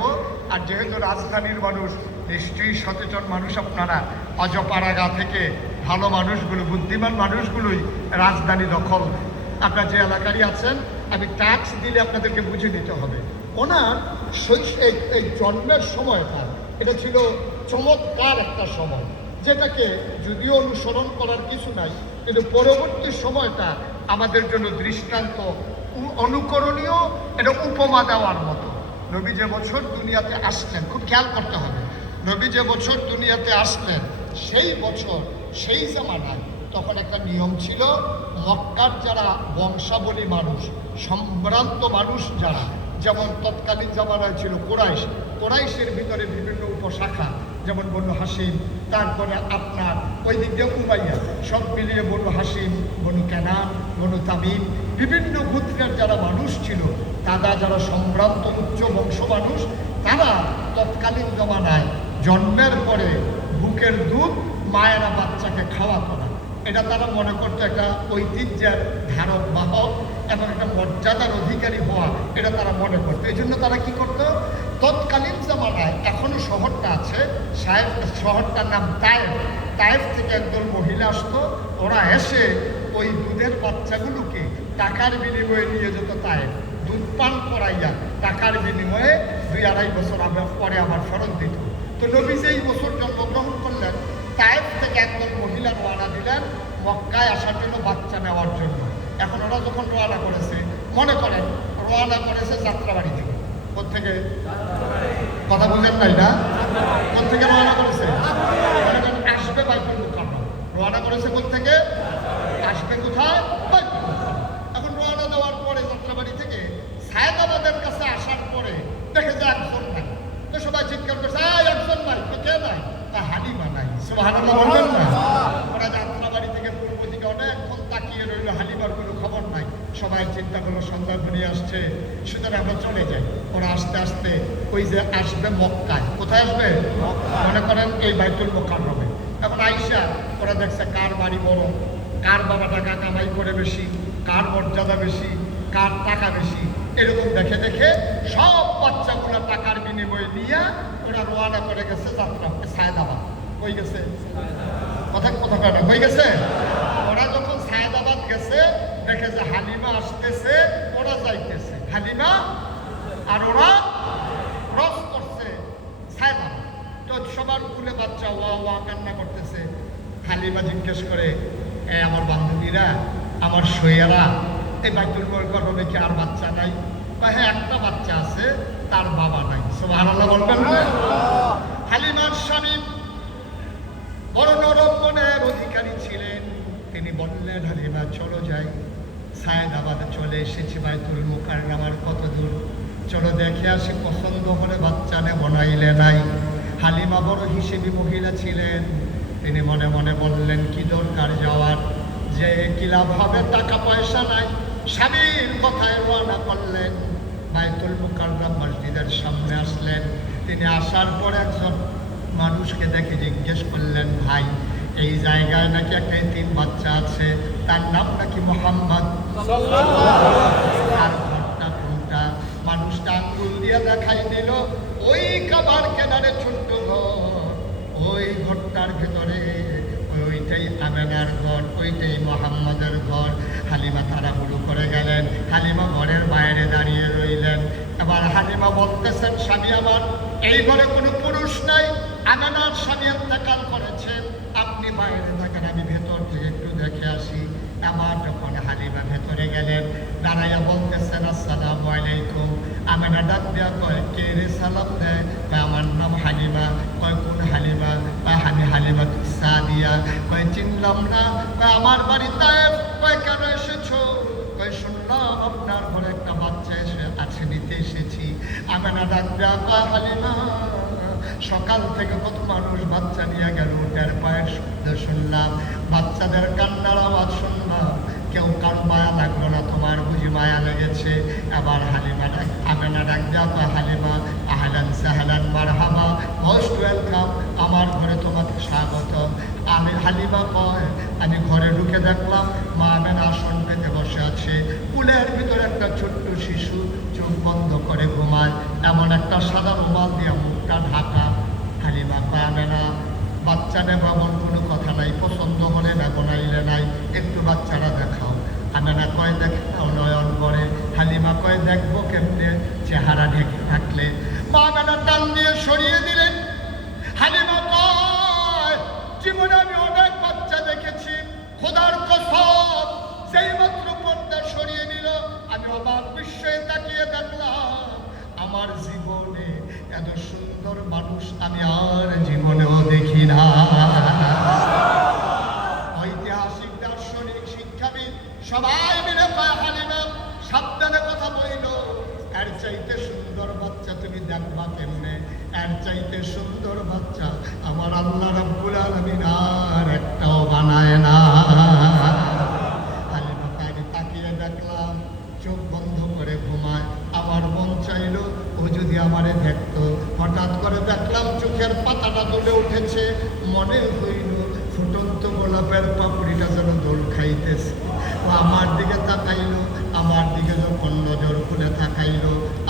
আর যেহেতু রাজধানীর মানুষ, নিশ্চয়ই সচেতন মানুষ আপনারা, অজপাড়াগা থেকে ভালো মানুষগুলো, বুদ্ধিমান মানুষগুলোই রাজধানী দখল। আপনার যে এলাকারই আছেন, আমি টাচ দিলে আপনাদেরকে বুঝে নিতে হবে। ওনার এই জন্মের সময়টা, এটা ছিল চমৎকার একটা সময়, যেটাকে যদিও অনুসরণ করার কিছু নাই, কিন্তু পরবর্তী সময়টা আমাদের জন্য দৃষ্টান্ত, অনুকরণীয়, এটা উপমা দেওয়ার মতো। নবী যে বছর দুনিয়াতে আসলেন, খুব খেয়াল করতে হবে, নবী যে বছর দুনিয়াতে আসলেন সেই বছর, সেই জামানায় তখন একটা নিয়ম ছিল, মক্কার যারা বংশাবলী মানুষ, সম্ভ্রান্ত মানুষ যারা, যেমন তৎকালীন জামানায় ছিল কুরাইশ, কুরাইশের ভিতরে বিভিন্ন উপশাখা, যেমন বনু হাসিম, তারপরে আপনার ওই দিক দিয়ে উমাইয়া, সব মিলিয়ে বনু হাসিম, বনু কেনান, বনু তামিম, বিভিন্ন গোত্রের যারা মানুষ ছিল, তারা যারা সম্ভ্রান্ত উচ্চ বংশ মানুষ, তারা তৎকালীন জমানায় জন্মের পরে বুকের দুধ মায়েরা বাচ্চাকে খাওয়াতো না। এটা তারা মনে করতো একটা ঐতিহ্যের ধারক বাহক, এবং একটা মর্যাদার অধিকারী হওয়া, এটা তারা মনে করতো। এই জন্য তারা কি করতো, তৎকালীন জামানায় এখনো শহরটা আছে, শহরটার নাম তায়েফ। তায়েফ থেকে একদল মহিলা আসতো, ওরা এসে ওই দুধের বাচ্চাগুলোকে টাকার বিনিময়ে নিয়ে যেত তায়েফ, দুধ পান করাইয়া টাকার বিনিময়ে 2-2.5 বছর পরে আবার ফেরত দিত। তো নবী যেই বছর জন্মগ্রহণ করলেন, তায়েফ থেকে একদল মহিলা রওনা দিলেন মক্কায় আসার জন্য, বাচ্চা নেওয়ার জন্য। এখন ওরা যখন রওনা করেছে, মনে করেন রওনা করেছে যাত্রাবাড়ি থেকে। কোথেকে? কথা বললেন নাই না? কোথেকে রওনা করেছে? আসবে বাইতুল মুকাররম। রওনা করেছে কোথেকে? আসবে কোথায়? বাইতুল মুকাররম। এখন রওনা দেওয়ার পরে যাত্রাবাড়ি থেকে সায়েদাবাদের কাছে আসার পরে দেখে যে একজন নাই। তো সবাই চিৎকার করছে, একজন নাই। কে নাই? হালিমা নাই। সুবহানাল্লাহ বলবেন না? ওরা যাত্রাবাড়ি থেকে পূর্ব দিকে অনেকক্ষণ তাকিয়ে রইল, হালিমার কোনো খবর নাই। সবাই চিন্তা করলো সন্ধ্যা ঘনিয়ে আসছে, সুতরাং আমরা চলে যাই। ওরা আস্তে আস্তে ওই যে আসবে মক্কায়। কোথায় আসবে? মনে করেন এই বাইতুল মুকাররমে। এখন আইসা ওরা দেখছে কার বাড়ি বড়, কার বাবা টাকা কামাই করে বেশি, কার মর্যাদা বেশি, কার টাকা বেশি। এরকম দেখে দেখে সব বাচ্চাগুলো টাকার বিনিময়ে নিয়ে ওরা রওনা করে গেছে যাত্রা সায়েদাবাদ। হয়ে গেছে কথা হয়ে গেছে। ওরা যখন সায়েদাবাদ গেছে, দেখে যে হালিমা আসতেছে, ওরা যাইতেছে। হালিমা আর ওরা ক্রস করছে সায়েদাবাদ। তো সবার কুলে বাচ্চা ওয়া ওয়া কান্না করতেছে। হালিমা জিজ্ঞেস করে, আমার বান্ধবীরা, আমার সইয়ারা, এই বাইতুল মুকাররমে কি আর বাচ্চা নাই? হ্যাঁ, একটা বাচ্চা আছে, তার বাবা নাই। সুবহানাল্লাহ বলবেন না? হালিমার স্বামী বড় নরম মনের অধিকারী ছিলেন। তিনি বললেন, হালিমা চলো যাই, সায়েদাবাদে চলে এসেছি, বাইতুল মুকাররমের কত দূর, চলো দেখে আসি, পছন্দ হলে বাচ্চা নেব, নাইলে নাই। হালিমা বড় হিসেবি মহিলা ছিলেন। তিনি মনে মনে বললেন, কি দরকার যাওয়ার, যে কি লাভ হবে, টাকা পয়সা নাই। স্বামীর কথায় রওনা করলেন, বাইতুল মুকাররম মসজিদের সামনে আসলেন। তিনি আসার পর একজন মানুষকে দেখে জিজ্ঞেস করলেন, ভাই, এই জায়গায় নাকি একটা এতিম বাচ্চা আছে, তার নাম নাকি মোহাম্মদ, তার ঘরটা কোনটা? মানুষটা আঙ্গুল দিয়ে দেখাই দিল, ওই কাবার কেনারে ছোট্ট ঘর, ওই ঘরটার ভেতরে ওইটাই আমেনার ঘর, ওইটাই মোহাম্মদের ঘর। হালিমা তাড়াহুড়ো করে গেলেন। হালিমা ঘরের বাইরে দাঁড়িয়ে রইলেন। এবার হালিমা বলতেছেন, স্বামী আমার, এই ঘরে কোনো পুরুষ নাই, আমেনার স্বামী ইন্তেকাল করেছেন, আপনি বাইরে থাকেন, আমি ভেতর থেকে একটু দেখে আসি। আবার যখন হালিমা ভেতরে গেলেন, দাঁড়াইয়া বলতেছেন, আসসালামু আলাইকুম। আমেনা ডাক দেওয়া কয়, কে রে সালাম দেয়? আমার নাম হালিমা। কয়, কোন হালিমা? আমি হালিমা সাদিয়া। কয়, চিনলাম না। আমার বাড়ি তায়েফ। কয়, কেন এসেছো? কয়, শুনলাম আপনার ঘরে একটা বাচ্চা আছে, নিতে এসেছি। আমেনা ডাক দেওয়া কয়, হালিমা, সকাল থেকে কত মানুষ বাচ্চা নিয়ে গেল, উটের পায়ের শব্দ শুনলাম, বাচ্চাদের কান্নার আওয়াজ শুনলাম, কেউ কারো মায়া লাগলো না, তোমার বুঝি মায়া লেগেছে। আবার হালিমা ডাক, আমেনা ডাক দেওয়া, হালিমা, আহলান সাহলান মারহাবা, মোস্ট ওয়েলকাম, আমার ঘরে তোমাকে স্বাগত। আমি হালিমা কয়, আমি ঘরে ঢুকে দেখলাম মা আমেনা আসন পেতে বসে আছে, কুলের ভিতরে একটা ছোট্ট শিশু চোখ বন্ধ করে ঘুমায়, এমন একটা সাদা রুমাল দিয়ে মুখটা ঢাকা। হালিমা কয়, আমেনা, বাচ্চা নেব এমন কোনো কথা নাই, পছন্দ হলে নেব, নাইলে নাই, একটু বাচ্চারা দেখাও। আমেনা কয়, দেখাও নয়ন করে। হালিমা কয়, দেখবো কেমনে, চেহারা ঢেকে থাকলে? মা আমেনা টান দিয়ে সরিয়ে দিলেন। হালিমা কয়, জীবনে আমি অনেক বাচ্চা দেখেছি, খোদার কসম, সেই মাত্র পর্দা সরিয়ে নিল, আমি অবাক বিস্ময়ে তাকিয়ে দেখলাম, আমার জীবনে এত সুন্দর মানুষ আমি আর জীবনেও দেখি না। ঐতিহাসিক, দার্শনিক, শিক্ষাবিদ সবাই মিলে কয়, হালিমা সাবধানে কথা বইল, এর চাইতে সুন্দর বাচ্চা তুমি দেখবা কেমনে? এর চাইতে সুন্দর বাচ্চা আমার আল্লাহ রাব্বুল আলামিন আর একটাও বানায় না। হালিমা আমি তাকিয়ে দেখলাম, চোখ বন্ধ করে ঘুমায়, আমার মন চাইল ও যদি আমারে দেখতো। হঠাৎ করে দেখলাম চোখের পাতাটা তুলে উঠেছে, মনে হইল ফুটন্ত গোলাপের পাপড়িটা যেন দোল খাইতেছে। ও আমার দিকে তাকাইল, আমার দিকে যখন নজর খুলে তাকাইল,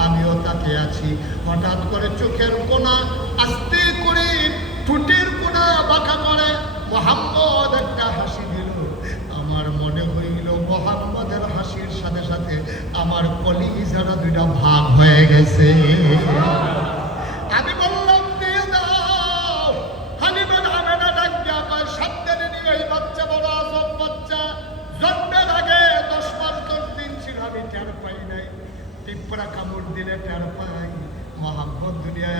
আমিও তাকে আছি। হঠাৎ করে চোখের কোণা আস্তে করে ঠোঁটের কোণা বাঁকা করে মোহাম্মদ একটা হাসি দিল। আমার মনে হইল মোহাম্মদের হাসির সাথে সাথে আমার কলিজারা দুইটা ভাগ হয়ে গেছে। আমি বললাম দিয়ে দাও। হালিমা আমেনা ডাক দিয়া কয়, সাবধানে নিও, এই বাচ্চা বড় আজব বাচ্চা। জন্মের আগে 10 মাস 10 দিন ছিল, আমি টের পাই নাই। টিপরা কামড় দিলে টের পাই। মোহাম্মদ দুনিয়ায়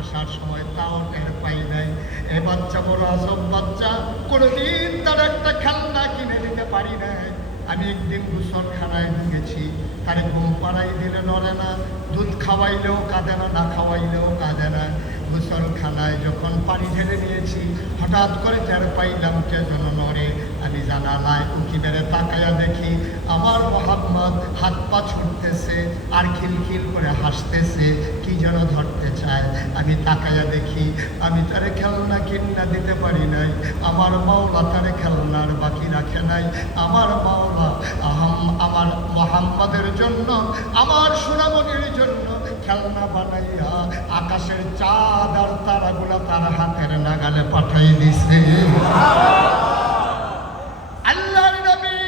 আসার সময় তাও টের পাই নাই। এই বাচ্চা বড় আজব বাচ্চা, কোনোদিন তার একটা খেলনা কিনে দিতে পারি নাই। আমি একদিন গোসলখানায় ঢুকেছি, তারে ঘুম পাড়াই দিলে নড়ে না, দুধ খাওয়াইলেও কাঁদে না, না খাওয়াইলেও কাঁদে না। গোসলখানায় যখন পানি ঢেলে নিয়েছি, হঠাৎ করে টের পাইলাম কে যেন নড়ে। আমি জানালায় উঁকি মেরে তাকায়া দেখি আমার মোহাম্মদ হাত পা ছুটতেছে আর খিলখিল করে হাসতেছে, কি যেন ধরতে চায়। আমি তাকায়া দেখি আমি তারে খেলনা কিনা দিতে পারি নাই। আমার মাওলা তারে খেলনার বাকি রাখে নাই। আমার মাওলা আমার মোহাম্মদের জন্য, আমার সোনামণির জন্য খেলনা বানাইয়া আকাশের চাঁদ আর তারাগুলা তার হাতের নাগালে পাঠাই দিছে। আল্লাহর নবী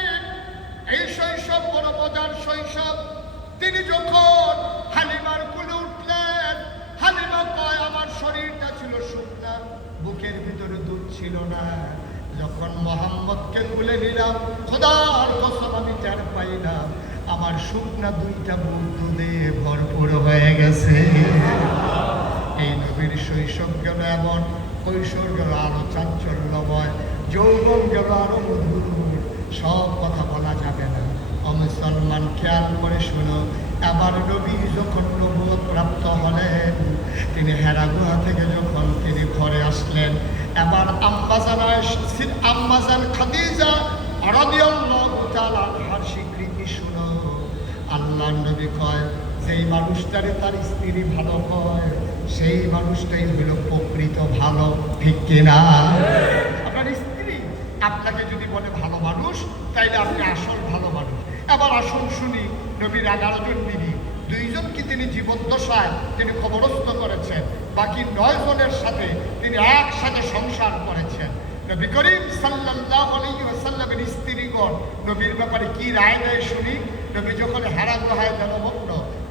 এই শৈশব বড় মজার শৈশব। তিনি যখন হালিমার কোলে উঠলেন, হালিমা কয় আমার শরীরটা ছিল শুকনা, বুকের ভিতরে দুধ ছিল না। যখন মোহাম্মদকে কোলে নিলাম, খোদার কসম আমি টের পাইলাম আমার শুকনা দুইটা বুক দুধে ভরপুর হয়ে গেছে। এই নবীর শৈশব গেল এমন, কৈশোর গেল আরো চাঞ্চল্যময়, যৌবন গেল আরো মধুর। সব কথা বলা যাবে না। মুসলমান খেয়াল করে শোনো, আবার নবী যখন নবুয়ত প্রাপ্ত হলেন, তিনি হেরা গুহা থেকে যখন তিনি ঘরে আসলেন, এবার আম্মাজান খাদিজা রাদিয়াল্লাহু তাআলা আনহার স্বীকৃতি শুনো। আল্লাহর নবী কয়, যেই মানুষটারে তার স্ত্রী ভালো হয়, সেই মানুষটাই হলো প্রকৃত ভালো, ঠিক কিনা? আপনার স্ত্রী আপনাকে যদি বলে ভালো মানুষ, তাইলে আপনি আসল ভালো মানুষ। এবার আসুন শুনি, নবীর 11 জন বিবি, 2 জনকে তিনি জীবদ্দশায় তিনি কবরস্থ করেছেন, বাকি 9 জনের সাথে তিনি একসাথে সংসার করেছেন। নবী করিম সাল্লাল্লাহু আলাইহি ওয়াসাল্লামের স্ত্রীগণ নবীর ব্যাপারে কি রায় দেয় শুনি। নবী যখন হেরা গুহায় জলমগ্ন,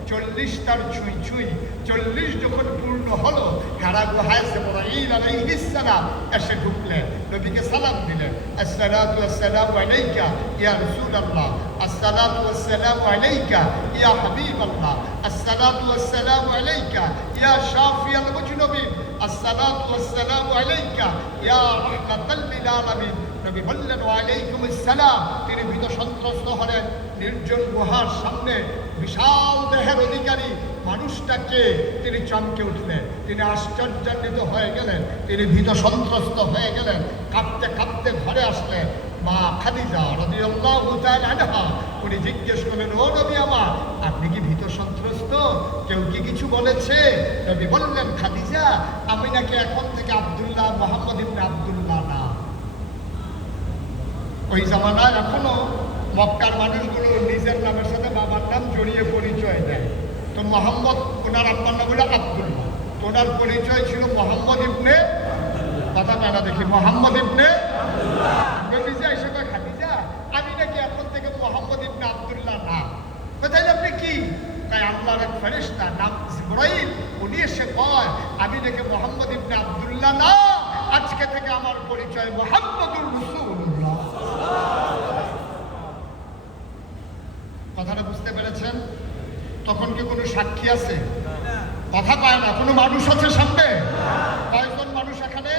40 তার ছুঁই ছুঁই 40 যখন পূর্ণ হলো, হেরা গুহায় জিবরাইল আলাইহিস সালাম এসে ঢুকলেন, নবীকে সালাম দিলেন, আসসালাতু ওয়াসসালামু আলাইকা ইয়া রাসূলুল্লাহ, আসসালাতু ওয়াসসালামু আলাইকা ইয়া হাবিবাল্লাহ, আসসালাতু ওয়াসসালামু আলাইকা ইয়া শাফিয়াল মুজনিবিন, আসসালাতু ওয়াসসালামু আলাইকা ইয়া রাহমাতাল লিল আলামিন। নবী বললেন ওয়া আলাইকুমুস সালাম। তিনি ভীত সন্ত্রস্ত হলেন। নির্জন গুহার সামনে বিশাল দেহের অধিকারী মানুষটাকে তিনি চমকে উঠলেন, তিনি আশ্চর্যান্বিত হয়ে গেলেন, তিনি ভীত সন্ত্রস্ত হয়ে গেলেন। কাঁপতে কাঁপতে ঘরে আসলেন। মা খাদিজা রাদিয়াল্লাহু তাআলা আনহা উনি জিজ্ঞেস করলেন, ও নবী আমার, আপনি কি ভীত সন্ত্রস্ত? কেউ কি কিছু বলেছে? নবী বললেন, খাদিজা, আমি নাকি এখন থেকে আব্দুল্লাহ, মুহাম্মদ ইবনে আব্দুল্লাহ না। ওই জামানায় এখনো মক্কার মানুষগুলো নিজের নামের সাথে বাবার নাম জড়িয়ে পরিচয় দেয়। তো মোহাম্মদ, ওনার আব্বার নাম হলো আব্দুল্লাহ, তো ওনার পরিচয় ছিল মোহাম্মদ ইবনে, কথা না দেখি, মোহাম্মদ ইবনে নবীজি এসে কয়, খাদিজা, আমি নাকি এখন থেকে মোহাম্মদ ইবনে আব্দুল্লাহ না। তাহলে আপনি কি? তাই আল্লাহর এক ফেরেশতা নাম জিবরাইল, উনি এসে কয়, আমি নাকি মোহাম্মদ ইবনে আব্দুল্লাহ না, আজকে থেকে আমার পরিচয় মুহাম্মদুর রাসূলুল্লাহ। কথাটা বুঝতে পেরেছেন? তখন কি কোনো সাক্ষী আছে? কথা কয় না। কোনো মানুষ আছে সামনে? কয়জন মানুষ এখানে?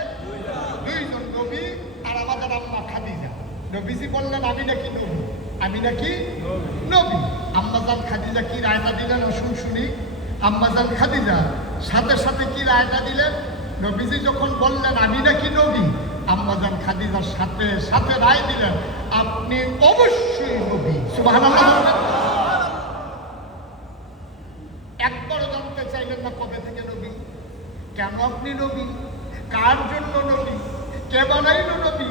2 জন, নবী আর আমাদের আম্মা খাদিজা। নবীজি বললেন, আমি নাকি নবী, আমি নাকি নবী। আম্মাজান খাদিজা কি রায়টা দিলেন আসুন শুনি। আম্মাজান খাদিজা সাথে সাথে কি রায়টা দিলেন? নবীজি যখন বললেন আমি নাকি নবী, আম্মাজান খাদিজার সাথে সাথে রায় দিলেন, আপনি অবশ্যই নবী। সুবহানাল্লাহ। একবারও জানতে চাইলেন না কবে থেকে নবী, কেন আপনি নবী, কার জন্য নবী, কে বানাইল নবী,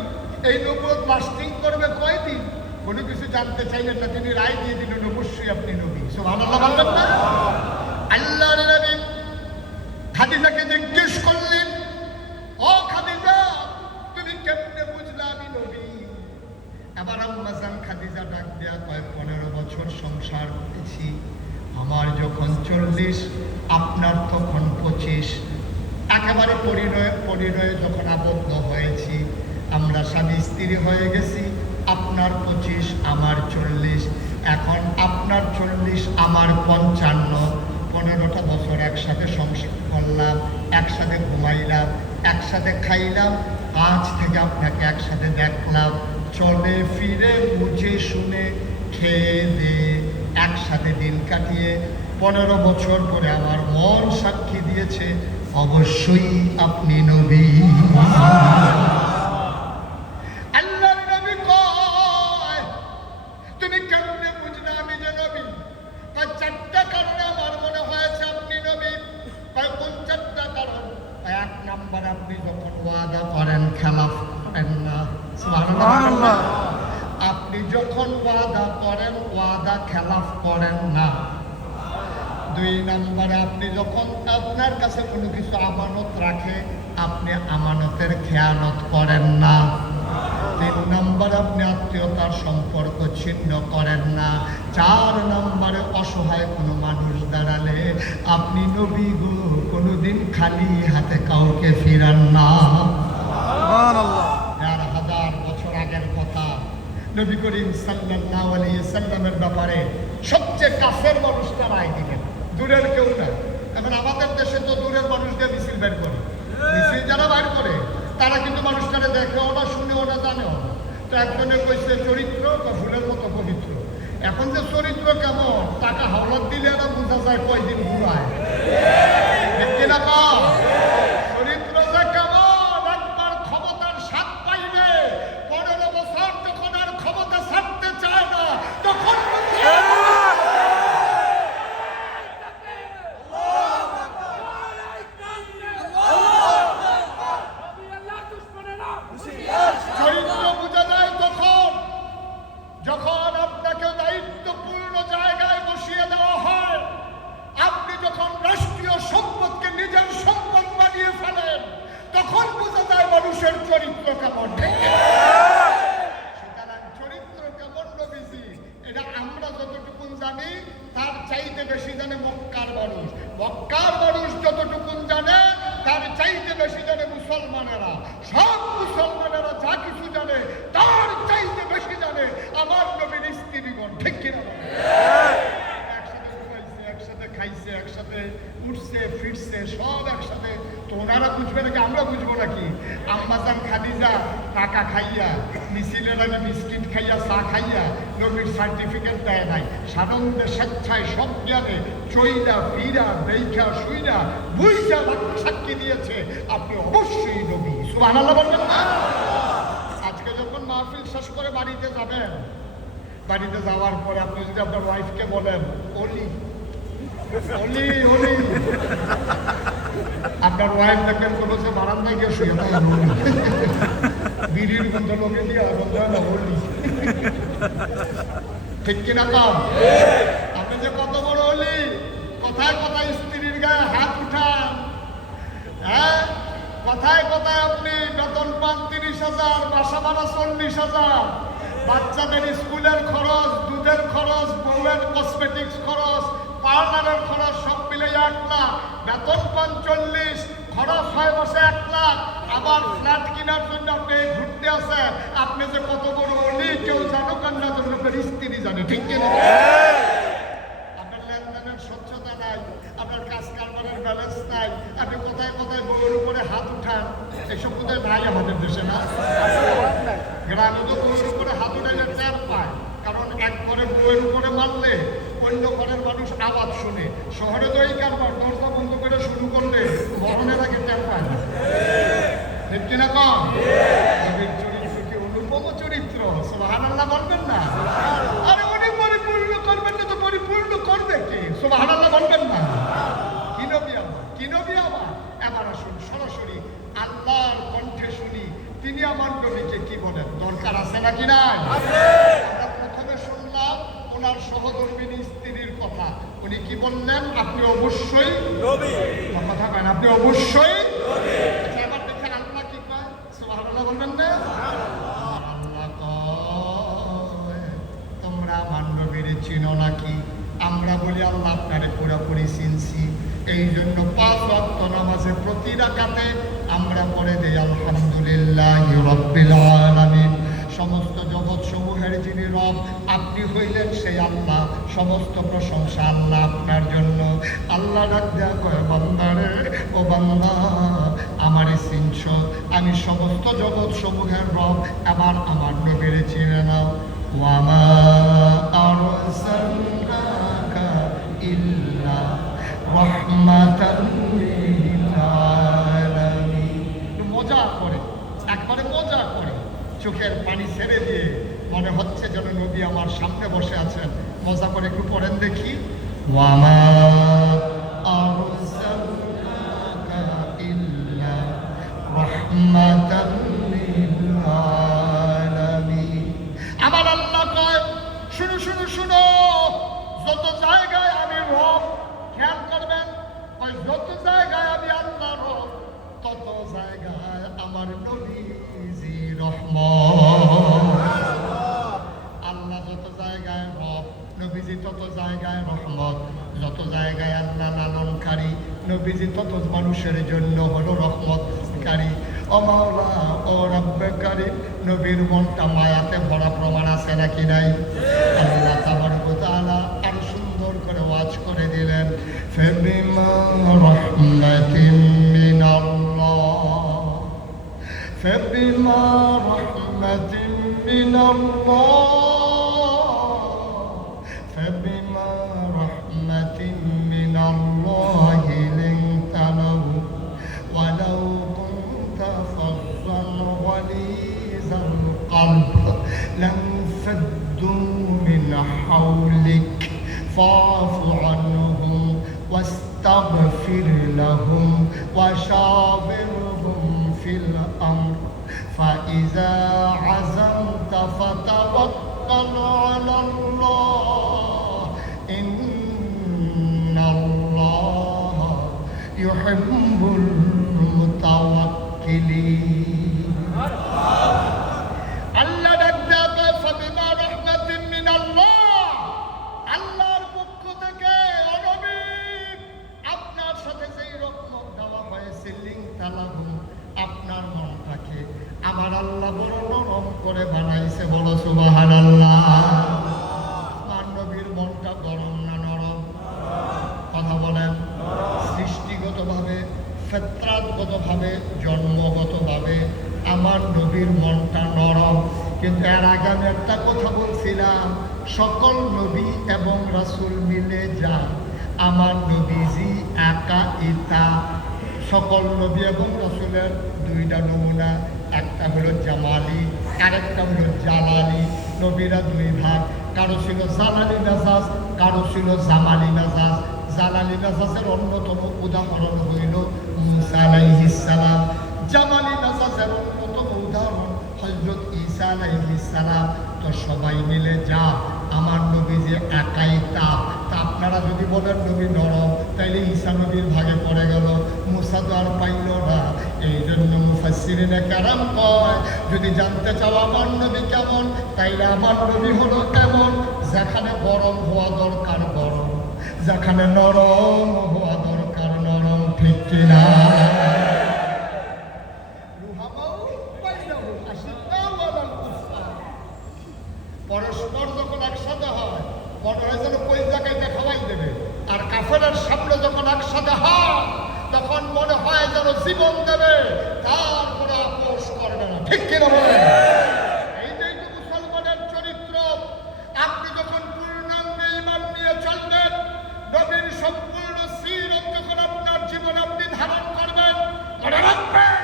এই নবুয়ত লাস্টিং করবে কয়দিন? কোনো কিছু জানতে চাইলেন না, তিনি রায় দিয়ে দিলেন অবশ্যই আপনি নবী। সুবহানাল্লাহ বলবেন না? আল্লাহর নবী খাদিজাকে জিজ্ঞেস করলেন, ও খাদিজা, তুমি কেমনে বুঝলা আমি নবী? এবার আম্মা জান খাদিজা ডাক দেয়া কয়, 15 বছর সংসার করেছি, আমার যখন 40, আপনার তখন 25, একেবারে পরিণয়ে যখন আবদ্ধ হয়েছি, আমরা স্বামী স্ত্রী হয়ে গেছি, আপনার 25 আমার 40, এখন আপনার 40 আমার 55, 15টা বছর একসাথে সংসার করলাম, একসাথে ঘুমাইলাম, একসাথে খাইলাম, আজ থেকে আপনাকে একসাথে দেখলাম, চলে ফিরে বুঝে শুনে খেয়ে দিয়ে একসাথে দিন কাটিয়ে 15 বছর পরে আমার মন সাক্ষী দিয়েছে অবশ্যই আপনি নবী। আল্লাহর নবী কয়, তুমি কেমনে বুঝলে আমি যে নবী? কয় 4টা কারণে আমার মনে হয়েছে আপনি নবী। কয় কোন 4টা কারণ? 1 নাম্বার, আপনি যখন ওয়াদা করেন খেলাফ করেন না। সুবহানাল্লাহ। আপনি যখন ওয়াদা করেন ওয়াদা খেলাফ করেন না। 2 নাম্বারে, আপনি যখন আপনার কাছে কোনো কিছু আমানত রাখে আপনি আমানতের খেয়ানত করেন না। 3 নাম্বারে, আপনি আত্মীয়তার সম্পর্ক ছিন্ন করেন না। 4 নাম্বারে, অসহায় কোনো মানুষ দাঁড়ালে আপনি নবী গো কোনোদিন খালি হাতে কাউকে ফিরান না। সুবহানাল্লাহ। 1000 বছর আগের কথা, নবী করিম সাল্লাল্লাহু আলাইহি সাল্লামের ব্যাপারে সবচেয়ে কাছের মানুষটা রায় দিলেন, দূরের কেউ না। এখন আমাদের দেশে তো দূরের মানুষদের মিছিল বের করে, মিছিল যারা বের করে তারা কিন্তু মানুষটারে দেখেও না, শুনেও না, জানেও না। তো একজনে কইছে চরিত্র বা ফুলের মতো পবিত্র। এখন যে চরিত্র কেমন, টাকা হাওলাত দিলে এরা বোঝা যায় কয়দিন ঘুরায়। দেখছি না কম চরিত্র যে কেমন, একবার ক্ষমতার স্বাদ পাইলে 15 বছর যখন আর ক্ষমতা ছাড়তে চায় না তখন চরিত্র বোঝা যায় তখন যখন আপনাকে দায়িত্বপূর্ণ জায়গায় বসিয়ে দেওয়া হয়, আপনি যখন রাষ্ট্রীয় সম্পদকে নিজের সম্পদ বানিয়ে ফেলেন তখন বোঝা যায় মানুষের চরিত্র কেমন। সুতরাং চরিত্র কেমন নবীজি এটা আমরা যতটুকুন জানি তার চাইতে বেশি জানে মক্কার মানুষ। মক্কার মানুষ যতটুকুন জানে তার চাইতে বেশি জানে মুসলমানেরা। সব মুসলমানেরা যা কিছু জানে তার চাইতে বেশি জানে আমার নবীর স্ত্রীগণ। ঠিক কিনা? একসাথে ঘুমাইছে, একসাথে খাইছে, একসাথে উঠছে ফিরছে, সব একসাথে। তো ওনারা বুঝবে নাকি আমরা বুঝবো নাকি? আম্মা জান খাদিজা টাকা খাইয়া, মিছিলের আগে বিস্কিট খাইয়া, চা খাইয়া নবীর সার্টিফিকেট দেয় নাই, সানন্দে স্বেচ্ছায় সব জ্ঞানে চইলা ফিরা দেখা শুইরা বুঝা সাক্ষী দিয়েছে আপনি অবশ্যই নবী। সুবহানাল্লাহ বলবেন না? আজকে যখন মাহফিল শেষ করে বাড়িতে যাবেন, বাড়িতে যাওয়ার পরে আপনি যদি আপনার ওয়াইফকে বলেন অলি অলি অলি, আপনার ওয়াইফ দেখবেন কোনো সে বারান্দায় গিয়ে শুয়ে বিড়ির গন্ধ লোকে দিয়ে বন্ধ হয় না অলি। ঠিক কিনা কম? আপনি যে কত বড় অলি, কথায় কথায় স্ত্রীর গায়ে হাত উঠান, হ্যাঁ কথায় কথায় আপনি বেতন পান 30,000, বাসা ভাড়া 40,000, বাচ্চাদের স্কুলের খরচ, দুধের খরচ, বউয়ের কসমেটিক্স খরচ, পার্লারের খরচ সব মিলে 1 লাখ, বেতন পান 40, খরচ হয় মাসে 1 লাখ, আবার ফ্ল্যাট কেনার জন্য আপনি ঘুরতে আসেন। আপনি যে কত বড় অলি কেউ জানুক আর না জানুক আপনার স্ত্রী জানে। ঠিক কিনা? আপনার লেনদেনের স্বচ্ছতা নাই, আপনার কাজ কারবারের ব্যালেন্স নাই, আপনি কোথায় কোথায় বউয়ের উপরে হাত উঠান, এসব কোথায় নাই আমাদের দেশে না? গ্রামে তো বউয়ের উপরে হাত উঠাইলে টের পায়, কারণ এক ঘরের বউয়ের উপরে মারলে অন্য ঘরের মানুষ আওয়াজ শুনে। শহরে তো এই কারবার, দরজা বন্ধ করে শুরু করলে মরণের আগে টের পায় না। ঠিক কিনা কম? নবীর চরিত্র কি অনুপম চরিত্র? সুবহানাল্লাহ বলবেন না? আরে উনি পরিপূর্ণ করবেন না তো পরিপূর্ণ করবে কি? সুবহানাল্লাহ বলবেন না? কি নবী আমার, কি নবী আমার। এবার আসুন সরাসরি আল্লাহর কণ্ঠে শুনি তিনি আমার নবীকে কি বলেন। দরকার আছে নাকি নাই? উনি কি বললেন? আপনি অবশ্যই নবী। কথা কয় না, আপনি অবশ্যই নবী। আচ্ছা, এবার দেখেন আল্লাহ কি কয়, সুবহানাল্লাহ বলবেন না? আল্লাহ কয় তোমরা আমার নবীরে চিনো নাকি? আমরা বলি আল্লাহ আপনারে পুরোপুরি চিনছি। এই জন্য 5 ওয়াক্ত নামাজে প্রতি রাকাতে আমরা পড়ে দেই আলহামদুলিল্লাহি রাব্বিল আলামিন। সমস্ত জগৎ সমূহের যিনি রব, আপনি হইলেন সেই আল্লাহ। সমস্ত প্রশংসা আল্লাহ আপনার জন্য। আল্লাহ ডাক দেয়া কয়, বান্দারে ও বান্দা, আমারে চিনছ, আমি সমস্ত জগৎ সমূহের রব, আবার আমার নবীরে চিনে নাও। ওয়ামা আরসালনাকা ইল্লা রাহমাতাল লিল আলামিন। মজা করে, একবারে মজা করে, চোখের পানি ছেড়ে দিয়ে মনে হচ্ছে যেন নবী আমার সামনে বসে আছেন। মজা করে একটু পড়েন দেখি। ওয়ামা আরসালনাকা ইল্লা রাহমাতাল লিল আলামিন। আমার আল্লাহ কয়, শুনো শুনো শুনো, যত জায়গায় আমি রব, খেয়াল করবেন, যত জায়গায় আমি আল্লাহ রব, তত জায়গায় আমার নবীজি রহমত। আল্লাহ যত জায়গায় রব, নবীজি তত জায়গায় রহমত। যত জায়গায় আল্লাহ লালনকারী, নবীজি তত মানুষের জন্য হলো রহমতকারী। ও মাওলা, ও রব্বে কারীম, নবীর মনটা মায়াতে ভরা প্রমাণ আছে নাকি নাই? আল্লাহ তাবারক ওয়া তাআলা আরো সুন্দর করে ওয়াজ করে দিলেন, ফাবিমা রাহমাতিন মিনাল্লাহ, ফাবিমা রাহমাতিন মিনাল্লাহ, ফাবিমা রাহমাতিন মিনাল্লাহি লিনতা লাহু ওয়ালাউ কুনতা ফাজ্জান গালিযাল কলব লানফাদ্দু মিন হাওলিক ফা'ফু আনহুম ওয়াস্তাগফির লাহুম ওয়াশাবিরহুম ফিল আমর ফাইযা আযামতা ফাতাওয়াক্কাল আলাল্লাহ ইন্নাল্লাহা ইউহিব্বুল মুতাওয়াক্কিলিন। আল্লাহ ডাক দেয়া, ফাবিমা রাহমাতিন মিনাল্লাহ, আল্লাহর পক্ষ থেকে ও নবী আপনার সাথে যেই রহমত দেওয়া হয়েছে, লিনতা লাহু, আপনার মনটাকে আমার আল্লাহ বড় নরম করে বানাইছে। বলো সুবহানাল্লাহ। আমার নবীর মনটা গরম না নরম? কথা বলেন। সৃষ্টিগতভাবে, ফিতরাতগতভাবে, জন্মগতভাবে আমার নবীর মনটা নরম। কিন্তু এর আগে আমি একটা কথা বলছিলাম, সকল নবী এবং রাসূল মিলে যা, আমার নবীজি একা ইতা। সকল নবী এবং রাসূলের দুইটা নমুনা, একটা হলো জামালি, আরেকটা হলো জালালি। নবীরা দুই ভাগ, কারো ছিল জালালি মেজাজ, কারো ছিল জামালি মেজাজ। জালালি মেজাজের অন্যতম উদাহরণ হইল মুসা আলাইহিস সালাম। জামালি মেজাজের অন্যতম উদাহরণ হযরত ঈসা আলাইহিস সালাম। তো সবাই মিলে যা, আমার নবী যে একাই তা। আপনারা যদি বলেন নবী নরম, তাইলে ঈসা নবীর ভাগে পড়ে গেল, মুসা তো আর পাইল না। এই জন্য মুফাসসিরিনে কেরাম কয়, যদি জানতে চাও আমার নবী কেমন, তাইলে আমার নবী হলো এমন, যেখানে গরম হওয়া দরকার গরম, যেখানে নরম হওয়া দরকার নরম। ঠিক কিনা? পরস্পর যখন একসাথে হয়, মনে হয় যেন কই জায়গায় খাওয়াই দেবে। আর কাফেরের সামনে যখন একসাথে হয়, তখন মনে হয় যেন জীবন দেবে, তারপরে আপোষ করবে না। ঠিক কিনা বলেন? এইটাই তো মুসলমানের চরিত্র। আপনি যখন পূর্ণাঙ্গে ঈমান নিয়ে চলবেন, নবীর সম্পূর্ণ সিরত যখন আপনার জীবনে আপনি ধারণ করবেন, মনে রাখবেন,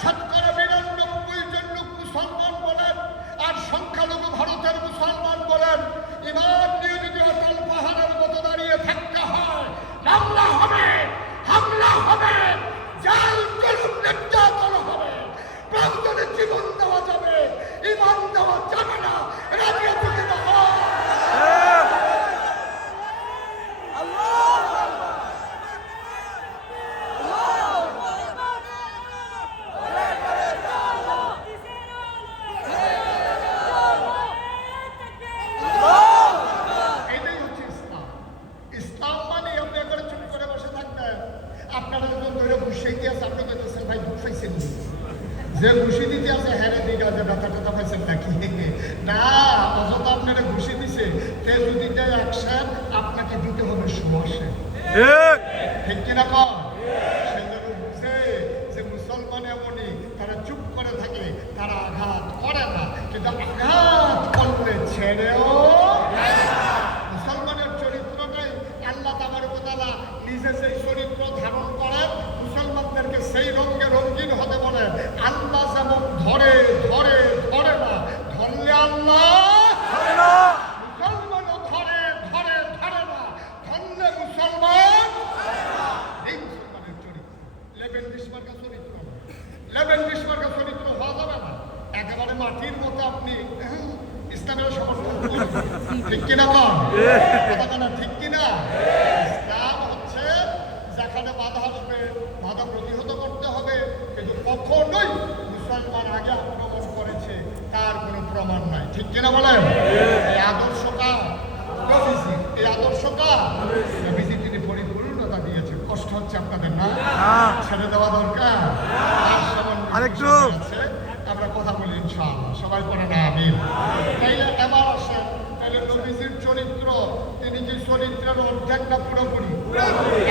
শতকরা ৯৯ জন লোক মুসলমান বলেন, আর সংখ্যালঘু ভারতের মুসলমান বলেন, ঈমান নিয়ে যদি অটল পাহাড়ের মতো দাঁড়িয়ে থাকতে হয়, মামলা হবে, হামলা হবে, জাল জুলুম নির্যাতন হবে, প্রয়োজনে জীবন দেওয়া যাবে, ঘুষাইতে আছে, আপনি কইতেছেন ভাই দুঃখ পাইছেন নি? যে ঘুষি দিতে আছে হ্যাঁ দিকে আছে ব্যথা ট্যাথা পাইছেন নাকি? না, অযথা আপনারা ঘুষি দিছে, তে যদি দেয় একশান আপনাকে দিতে হবে 100। ঠিক কিনা কর? সেজন্য বুঝে যে মুসলমান এমনই, তারা চুপ করে থাকে, তারা আঘাত করে না, কিন্তু আঘাত করলে ছেড়েও মুসলমানের চরিত্রটাই আল্লাহ তাবারক ওয়া তাআলা নিজে সেই চরিত্র ধারণ করেন, মুসলমানদেরকে সেই রঙে রঙিন হতে বলেন। আল্লাহ যেমন ধরে ধরে ধরে না, ধরলে আল্লাহ মুসলমানও ধরে ধরে ধরে না, ধরলে মুসলমান। এই মুসলমানের চরিত্র লেবেন বিস্মার্কা চরিত্র, লেবেন বিস্মার্কা চরিত্র হওয়া যাবে না। একেবারে মাটির মতো আপনি ইসলামের সমর্থন করবেন, ঠিক কিনা কর? কথা না ঠিক কিনা? ইসলাম হচ্ছে যেখানে বাধা আসবে বাধা প্রতিহত করতে হবে, কিন্তু কখনোই মুসলমান আগে আক্রমণ করেছে তার কোনো প্রমাণ নাই, ঠিক কিনা বলেন? এই আদর্শটা নবীজি, এই আদর্শটা নবীজি তিনি পরিপূর্ণতা দিয়েছে। কষ্ট হচ্ছে আপনাদের না? ছেড়ে দেওয়া দরকার। আরেকটু আছে, আমরা কথা বলি ইনশাআল্লাহ, সবাই পড়ে না আমিন। তাইলে এবার আসেন, তাহলে নবীজির চরিত্র, তিনি কি চরিত্রের অর্ধেক না পুরোপুরি?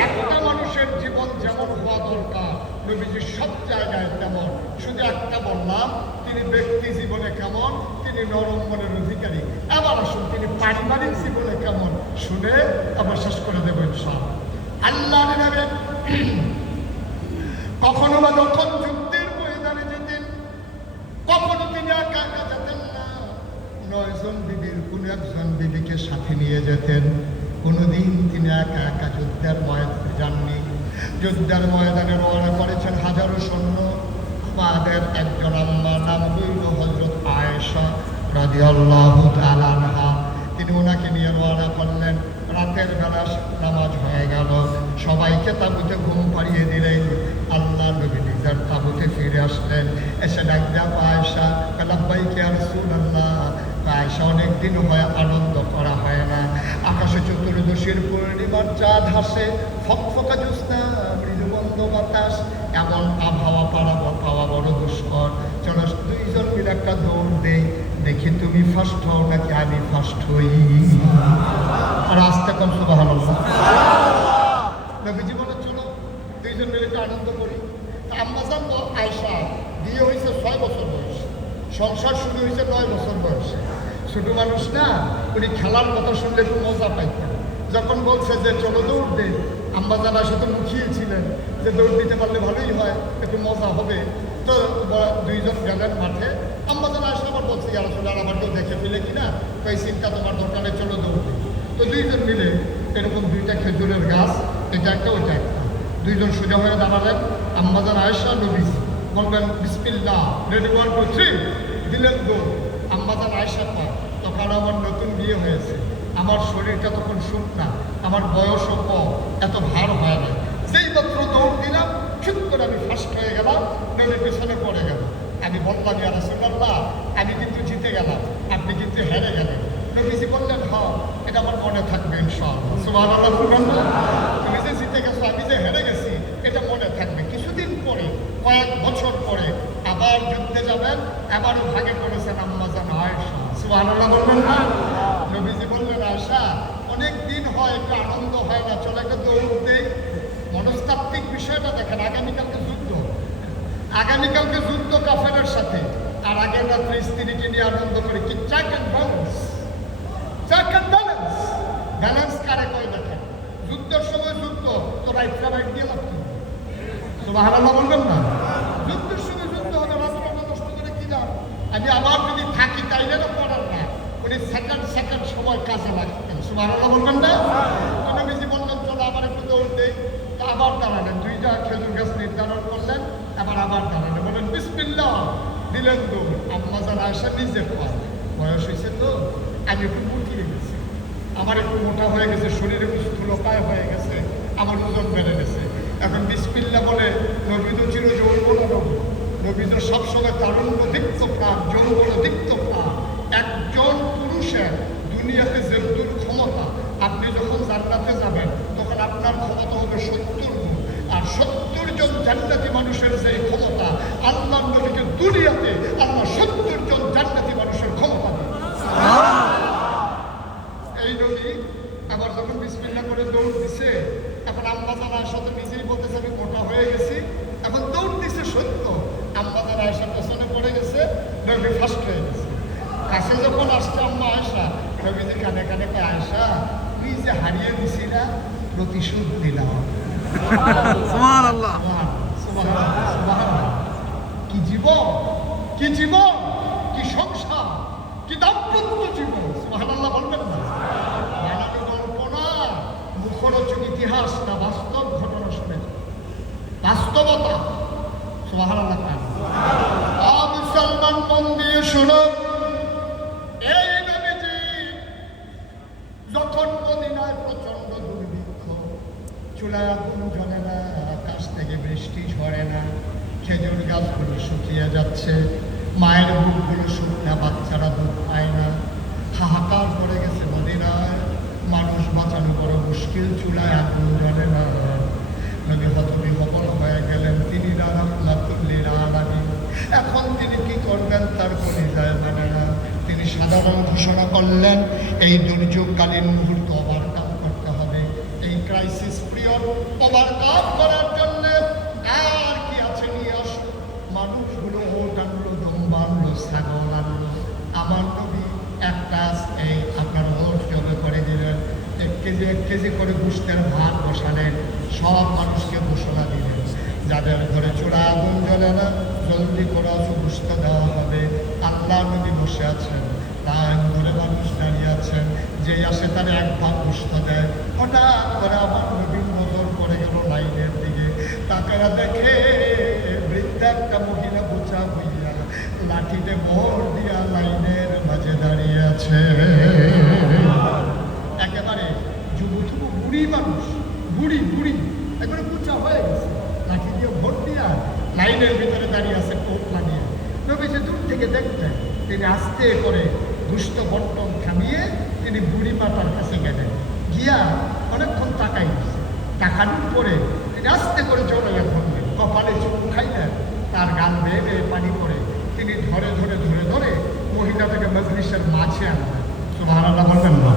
একটা মানুষের জীবন যেমন হওয়া দরকার নবীজি সব জায়গায় তেমন। শুধু একটা বললাম, তিনি ব্যক্তি জীবনে কেমন, তিনি নরম মনের অধিকারী। এবার আসুন তিনি পারিবারিক জীবনে কেমন, শুনে আবার শেষ করে দেবো ইনশাআল্লাহ। আল্লাহ নেবেন কখনো বা যখন যুদ্ধের ময়দানে যেতেন, কখনো তিনি একা একা যেতেন না, 9 জন বিবির কোন একজন বিবিকে সাথে নিয়ে যেতেন। কোনোদিন তিনি একা একা যুদ্ধের ময়দানে যাননি। যুদ্ধের ময়দানে রওনা করেছেন হাজারো সৈন্য। আমাদের একজন আম্মা নাম হইল হযরত আয়েশা রাদিয়াল্লাহু তাআলা আনহা, তিনি ওনাকে নিয়ে রওনা করলেন। রাতের বেলা নামাজ হয়ে গেল, সবাইকে তাঁবুতে ঘুম পাড়িয়ে দিলেন। আল্লাহ নবী নিজের তাঁবুতে ফিরে আসলেন, এসে ডাক দেয়া আয়েশা, লাব্বাইকা ইয়া রাসূলুল্লাহ। আয়েশা অনেকদিন হয় আনন্দ করা হয় না, আকাশে চতুর্দশীর পূর্ণিমার চাঁদ হাসে, ফকফকা জ্যোৎস্না, মৃদুমন্দ বাতাস, এমন আবহাওয়া পাওয়া বড় দুষ্কর। চলো 2 জন মিলে একটা দৌড় দেই, দেখি তুমি ফার্স্ট হও নাকি আমি ফার্স্ট হই। আর আস্তে কম সুবহানাল্লাহ। নবীজি বলে চলো 2 জন মিলে একটু আনন্দ করি। আম্মা জানতো আয়েশা বিয়ে হয়েছে 6 বছর বয়সে, সংসার শুরু হয়েছে 9 বছর বয়সে। ছোট মানুষ না, উনি খেলার কথা শুনলে একটু মজা পাইতেন। যখন বলছে যে চলো দৌড় দে, আম্মা জানার সাথে মুখিয়েছিলেন যে দৌড় দিতে পারলে ভালোই হয়, একটু মজা হবে। তো 2 জন গেলেন মাঠে। আম্মা জানা আসলে আবার বলছে ইয়া রাসূলুল্লাহ, আমার কেউ দেখে ফেলে কিনা, তাই চিন্তা তোমার দরকারে চলো দৌড় দিই। তো 2 জন মিলে এরকম 2টা খেজুরের গাছ, এটা একটা ওইটা একটা, 2 জন সোজা হয়ে দাঁড়ালেন। আম্মা জানা আয়েশা নবীজি বলবেন বিসমিল্লাহ, রেডি 1 2 3, দিলেন দৌড়। আম্মা জানা আয়েশা পায় তখন আমার নতুন বিয়ে হয়েছে, আমার শরীরটা তখন শুকনা, আমার বয়সও কম, এত ভার হয় না। যেই মাত্র দৌড় দিলাম, ঠিক করে আমি ফার্স্ট হয়ে গেলাম, নদীর পেছনে পড়ে গেল। আমি বললাম ইয়া রাসূলুল্লাহ, আমি কিন্তু জিতে গেলাম, আপনি কিন্তু হেরে গেলেন। নবীজি বললেন হ্যাঁ, এটা আমার মনে থাকবে ইনশাআল্লাহ। সুবহানাল্লাহ, সুবহানাল্লাহ। তুমি যে জিতে গেছো, আমি যে হেরে গেছি, এটা মনে থাকবে। কিছুদিন পরে, কয়েক বছর পরে আবার যুদ্ধে যাবেন, আবারও ভাগে করেছেন আম্মা জান আয়েশা। সুবহানাল্লাহ বলবেন না? নবীজি বললেন আয়েশা, অনেক দিন হয় একটু আনন্দ হয় না, চলে একটা দৌড় দেই। মনস্তাত্ত্বিক বিষয়টা দেখেন, আগামীকালকে যুদ্ধ কাফেরের সাথে, আর আগের রাত্রে স্ত্রীকে নিয়ে আনন্দ করে। কি চেক অ্যান্ড ব্যালেন্স, ব্যালেন্স কারে কয় দেখেন। যুদ্ধের সময় যুদ্ধ, তো রাইটটা রাইট দিয়ে লাগতো। সুবহানাল্লাহ বলবেন না? যুদ্ধের সময় যুদ্ধ হবে, রাত্রটা নষ্ট করে কি লাভ? আমি আবার যদি থাকি তাইলে না পড়ার না, উনি সেকেন্ড সময় কাজে লাগতেন। সুবহানাল্লাহ বলবেন না? নবীজি বললেন চলো আবার একটু দৌড় দেই। আবার দাঁড়ালেন, 2টা খেজুর গাছ নির্ধারণ করলেন, আবার দাঁড়ালেন, বলেন বিসমিল্লাহ, দিলেন দৌড়। আম্মা জান আয়েশা নিজে পায়, বয়স হয়েছে তো, আমি একটু মুটিয়ে গেছি, আমার একটু মোটা হয়ে গেছে, শরীরে একটু স্থূলকায় হয়ে গেছে, আমার ওজন বেড়ে গেছে। এখন বিসমিল্লাহ বলে নবী তো ছিল যৌবনা নবী, নবী তো সবসময় তারুণ্য দীপ্ত প্রাণ, যৌবন দীপ্ত প্রাণ। একজন পুরুষের দুনিয়াতে যেদূর ক্ষমতা, আপনি যখন জান্নাতে যাবেন তখন আপনার ক্ষমতা হবে 70 গুণ, আর 70 জন জান্নাতি মানুষের যে ক্ষমতা, আল্লাহ নবীকে দুনিয়াতে আল্লাহ 70 জন জান্নাতি মানুষের ক্ষমতা দেন। এই নবী আবার যখন বিসমিল্লাহ করে দৌড় দিছে, এখন আম্মাজান আয়েশা তো নিজেই বলতেছে আমি মোটা হয়ে গেছি, এখন দৌড় দিছে সত্য, আম্মাজান আয়েশা পেছনে পড়ে গেছে, নবী ফার্স্ট হয়ে গেছে। কাছে যখন আসছে আম্মা আয়েশা, নবীজি কানে কানে কয় আয়েশা তুই যে হারিয়ে দিছিলা প্রতিশোধ দিলাম। সুবহানাল্লাহ, সুবহানাল্লাহ, সুবহানাল্লাহ। কি জীবন, কি জীবন, কি সংসার, কি দাম্পত্য জীবন। সুবহানাল্লাহ বলবেন না? বানানো গল্প না, মুখরোচক ইতিহাস না, বাস্তব ঘটনা শুনে বাস্তবতা। সুবহানাল্লাহ। মুসলমান মন দিয়ে শুনো, এই নবীজি যখন মদিনায় প্রচন্ড দুর্ভিক্ষ, চুলায় আগুন জ্বলে না, আকাশ থেকে বৃষ্টি ঝরে না, খেজুর গাছগুলো শুকিয়ে যাচ্ছে, মায়ের বুকগুলো শুকনা, বাচ্চারা দুধ পায় না, হাহাকার পড়ে গেছে মদিনায়, মানুষ বাঁচানো বড় মুশকিল, চুলায় আগুন জ্বলে না। নবী হতবিহ্বল হয়ে গেলেন, তিনি রাহমাতুল্লিল আলামিন। এখন তিনি কি করবেন তার কলিজায় মানে না। তিনি সাধারণ ঘোষণা করলেন, এই দুর্যোগকালীন মুহূর্ত ওভারকাম করতে হবে। এই ক্রাইসিস পিরিয়ড ওভারকাম করার জন্য আর কি আছে নিয়ে আসো। মানুষগুলো ওট আনলো, দম্বা আনলো, ছাগল আনলো। আমার নবী একটা এই আপনার ওট জবে করে দিলেন, 1 কেজি করে গোশতের ভাত বসালেন, সব মানুষকে ঘোষণা দিলেন, যাদের ঘরে চূড়া আগুন জ্বলে না জলদি করে গোশত দেওয়া হবে। আল্লাহ নবী বসে আছেন, তার ঘরে মানুষ দাঁড়িয়ে আছেন, যে আসে তার 1 ভাগ গোশত দেয়। হঠাৎ করে আমার নবীর নজর পড়ে গেল লাইনের দিকে, তাকেরা দেখে বৃদ্ধা একটা মহিলা বোঝা হইয়া লাঠিতে ভর দিয়া লাইনের মাঝে দাঁড়িয়ে আছে। একেবারে যুবথুবু বুড়ি মানুষ, বুড়ি বুড়ি একবারে বোঝা হয়ে গেছে, লাঠি দিয়ে ভোট দিয়া লাইনের ভিতরে দাঁড়িয়ে আছে কোট লাগিয়ে। নবীজি দূর থেকে দেখতেন, তিনি আস্তে করে দুষ্ট বন্টন থামিয়ে তিনি বুড়ি মাতার কাছে গেলেন, গিয়া অনেকক্ষণ তাকাই দিচ্ছে। তাকানোর পরে তিনি আস্তে করে জড়াইয়া ধরলেন, কপালে চুমু খাইলেন, তার গাল বেয়ে বেয়ে পানি পড়ে তিনি ধরে ধরে ধরে ধরে মহিলাটাকে মজলিসের মাঝে আনলেন। সুবহানাল্লাহ বলবেন না?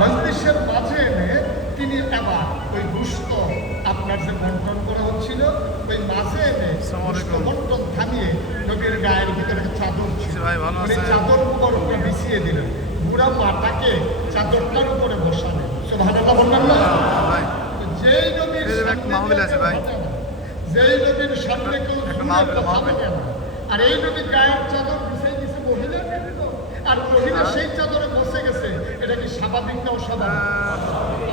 মজলিসের মাঝে এনে তিনি আবার ওই দুষ্ট আপনার যে বন্টন করা হচ্ছিল ওই মাঝে এনে দুষ্ট বন্টন থামিয়ে নবীর গায়ের ভিতরে চাদর ছিল, ওই চাদর উপর ওরা বিছিয়ে দিলেন, বুড়া মাটাকে চাদরটার উপরে বসালেন। সুবহানাল্লাহ বলবেন না? যেই নবীর সামনে কেউ আর এই নবীর গায়ের চাদর বিছিয়ে দিছে মহিলার বিভিন্ন, আর মহিলা সেই চাদরে বসে গেছে, এটা কি স্বাভাবিক না অস্বাভাবিক?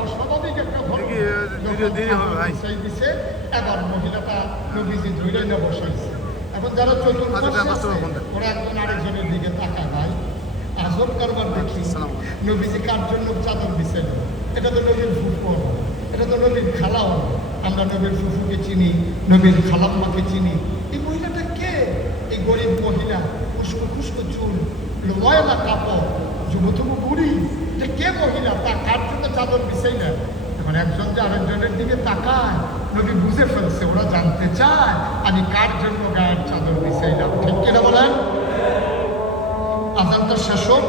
অস্বাভাবিক একটা সেই দিছে। এবার মহিলাটা নবীজি ধরে না বসাইছে। এখন যারা চতুর্থ ওরা একজন আরেকজনের দিকে তাকায়, ভাই আজব কারবার দেখি, নবীজি কার জন্য চাদর বিছাইল? এটা তো নবীর ফুফু, এটা তো নবীর খালাও। আমরা নবীর ফুফুকে চিনি, নবীর খালাম্মাকে চিনি। এই মহিলাটা কে? এই গরিব মহিলা, খুশকো খুশকো চুল, ময়লা কাপড়, যুবতবু বুড়ি, যে কে মহিলা? তার কার জন্য চাদর বিছাই না? এখন একজন যে আরেকজনের দিকে তাকায়, নবী বুঝে ফেলছে ওরা জানতে চায় আমি কার জন্য গায়ের চাদর বিছাইলাম। ঠিক কিনা বলেন? আজানটা শেষ হোক,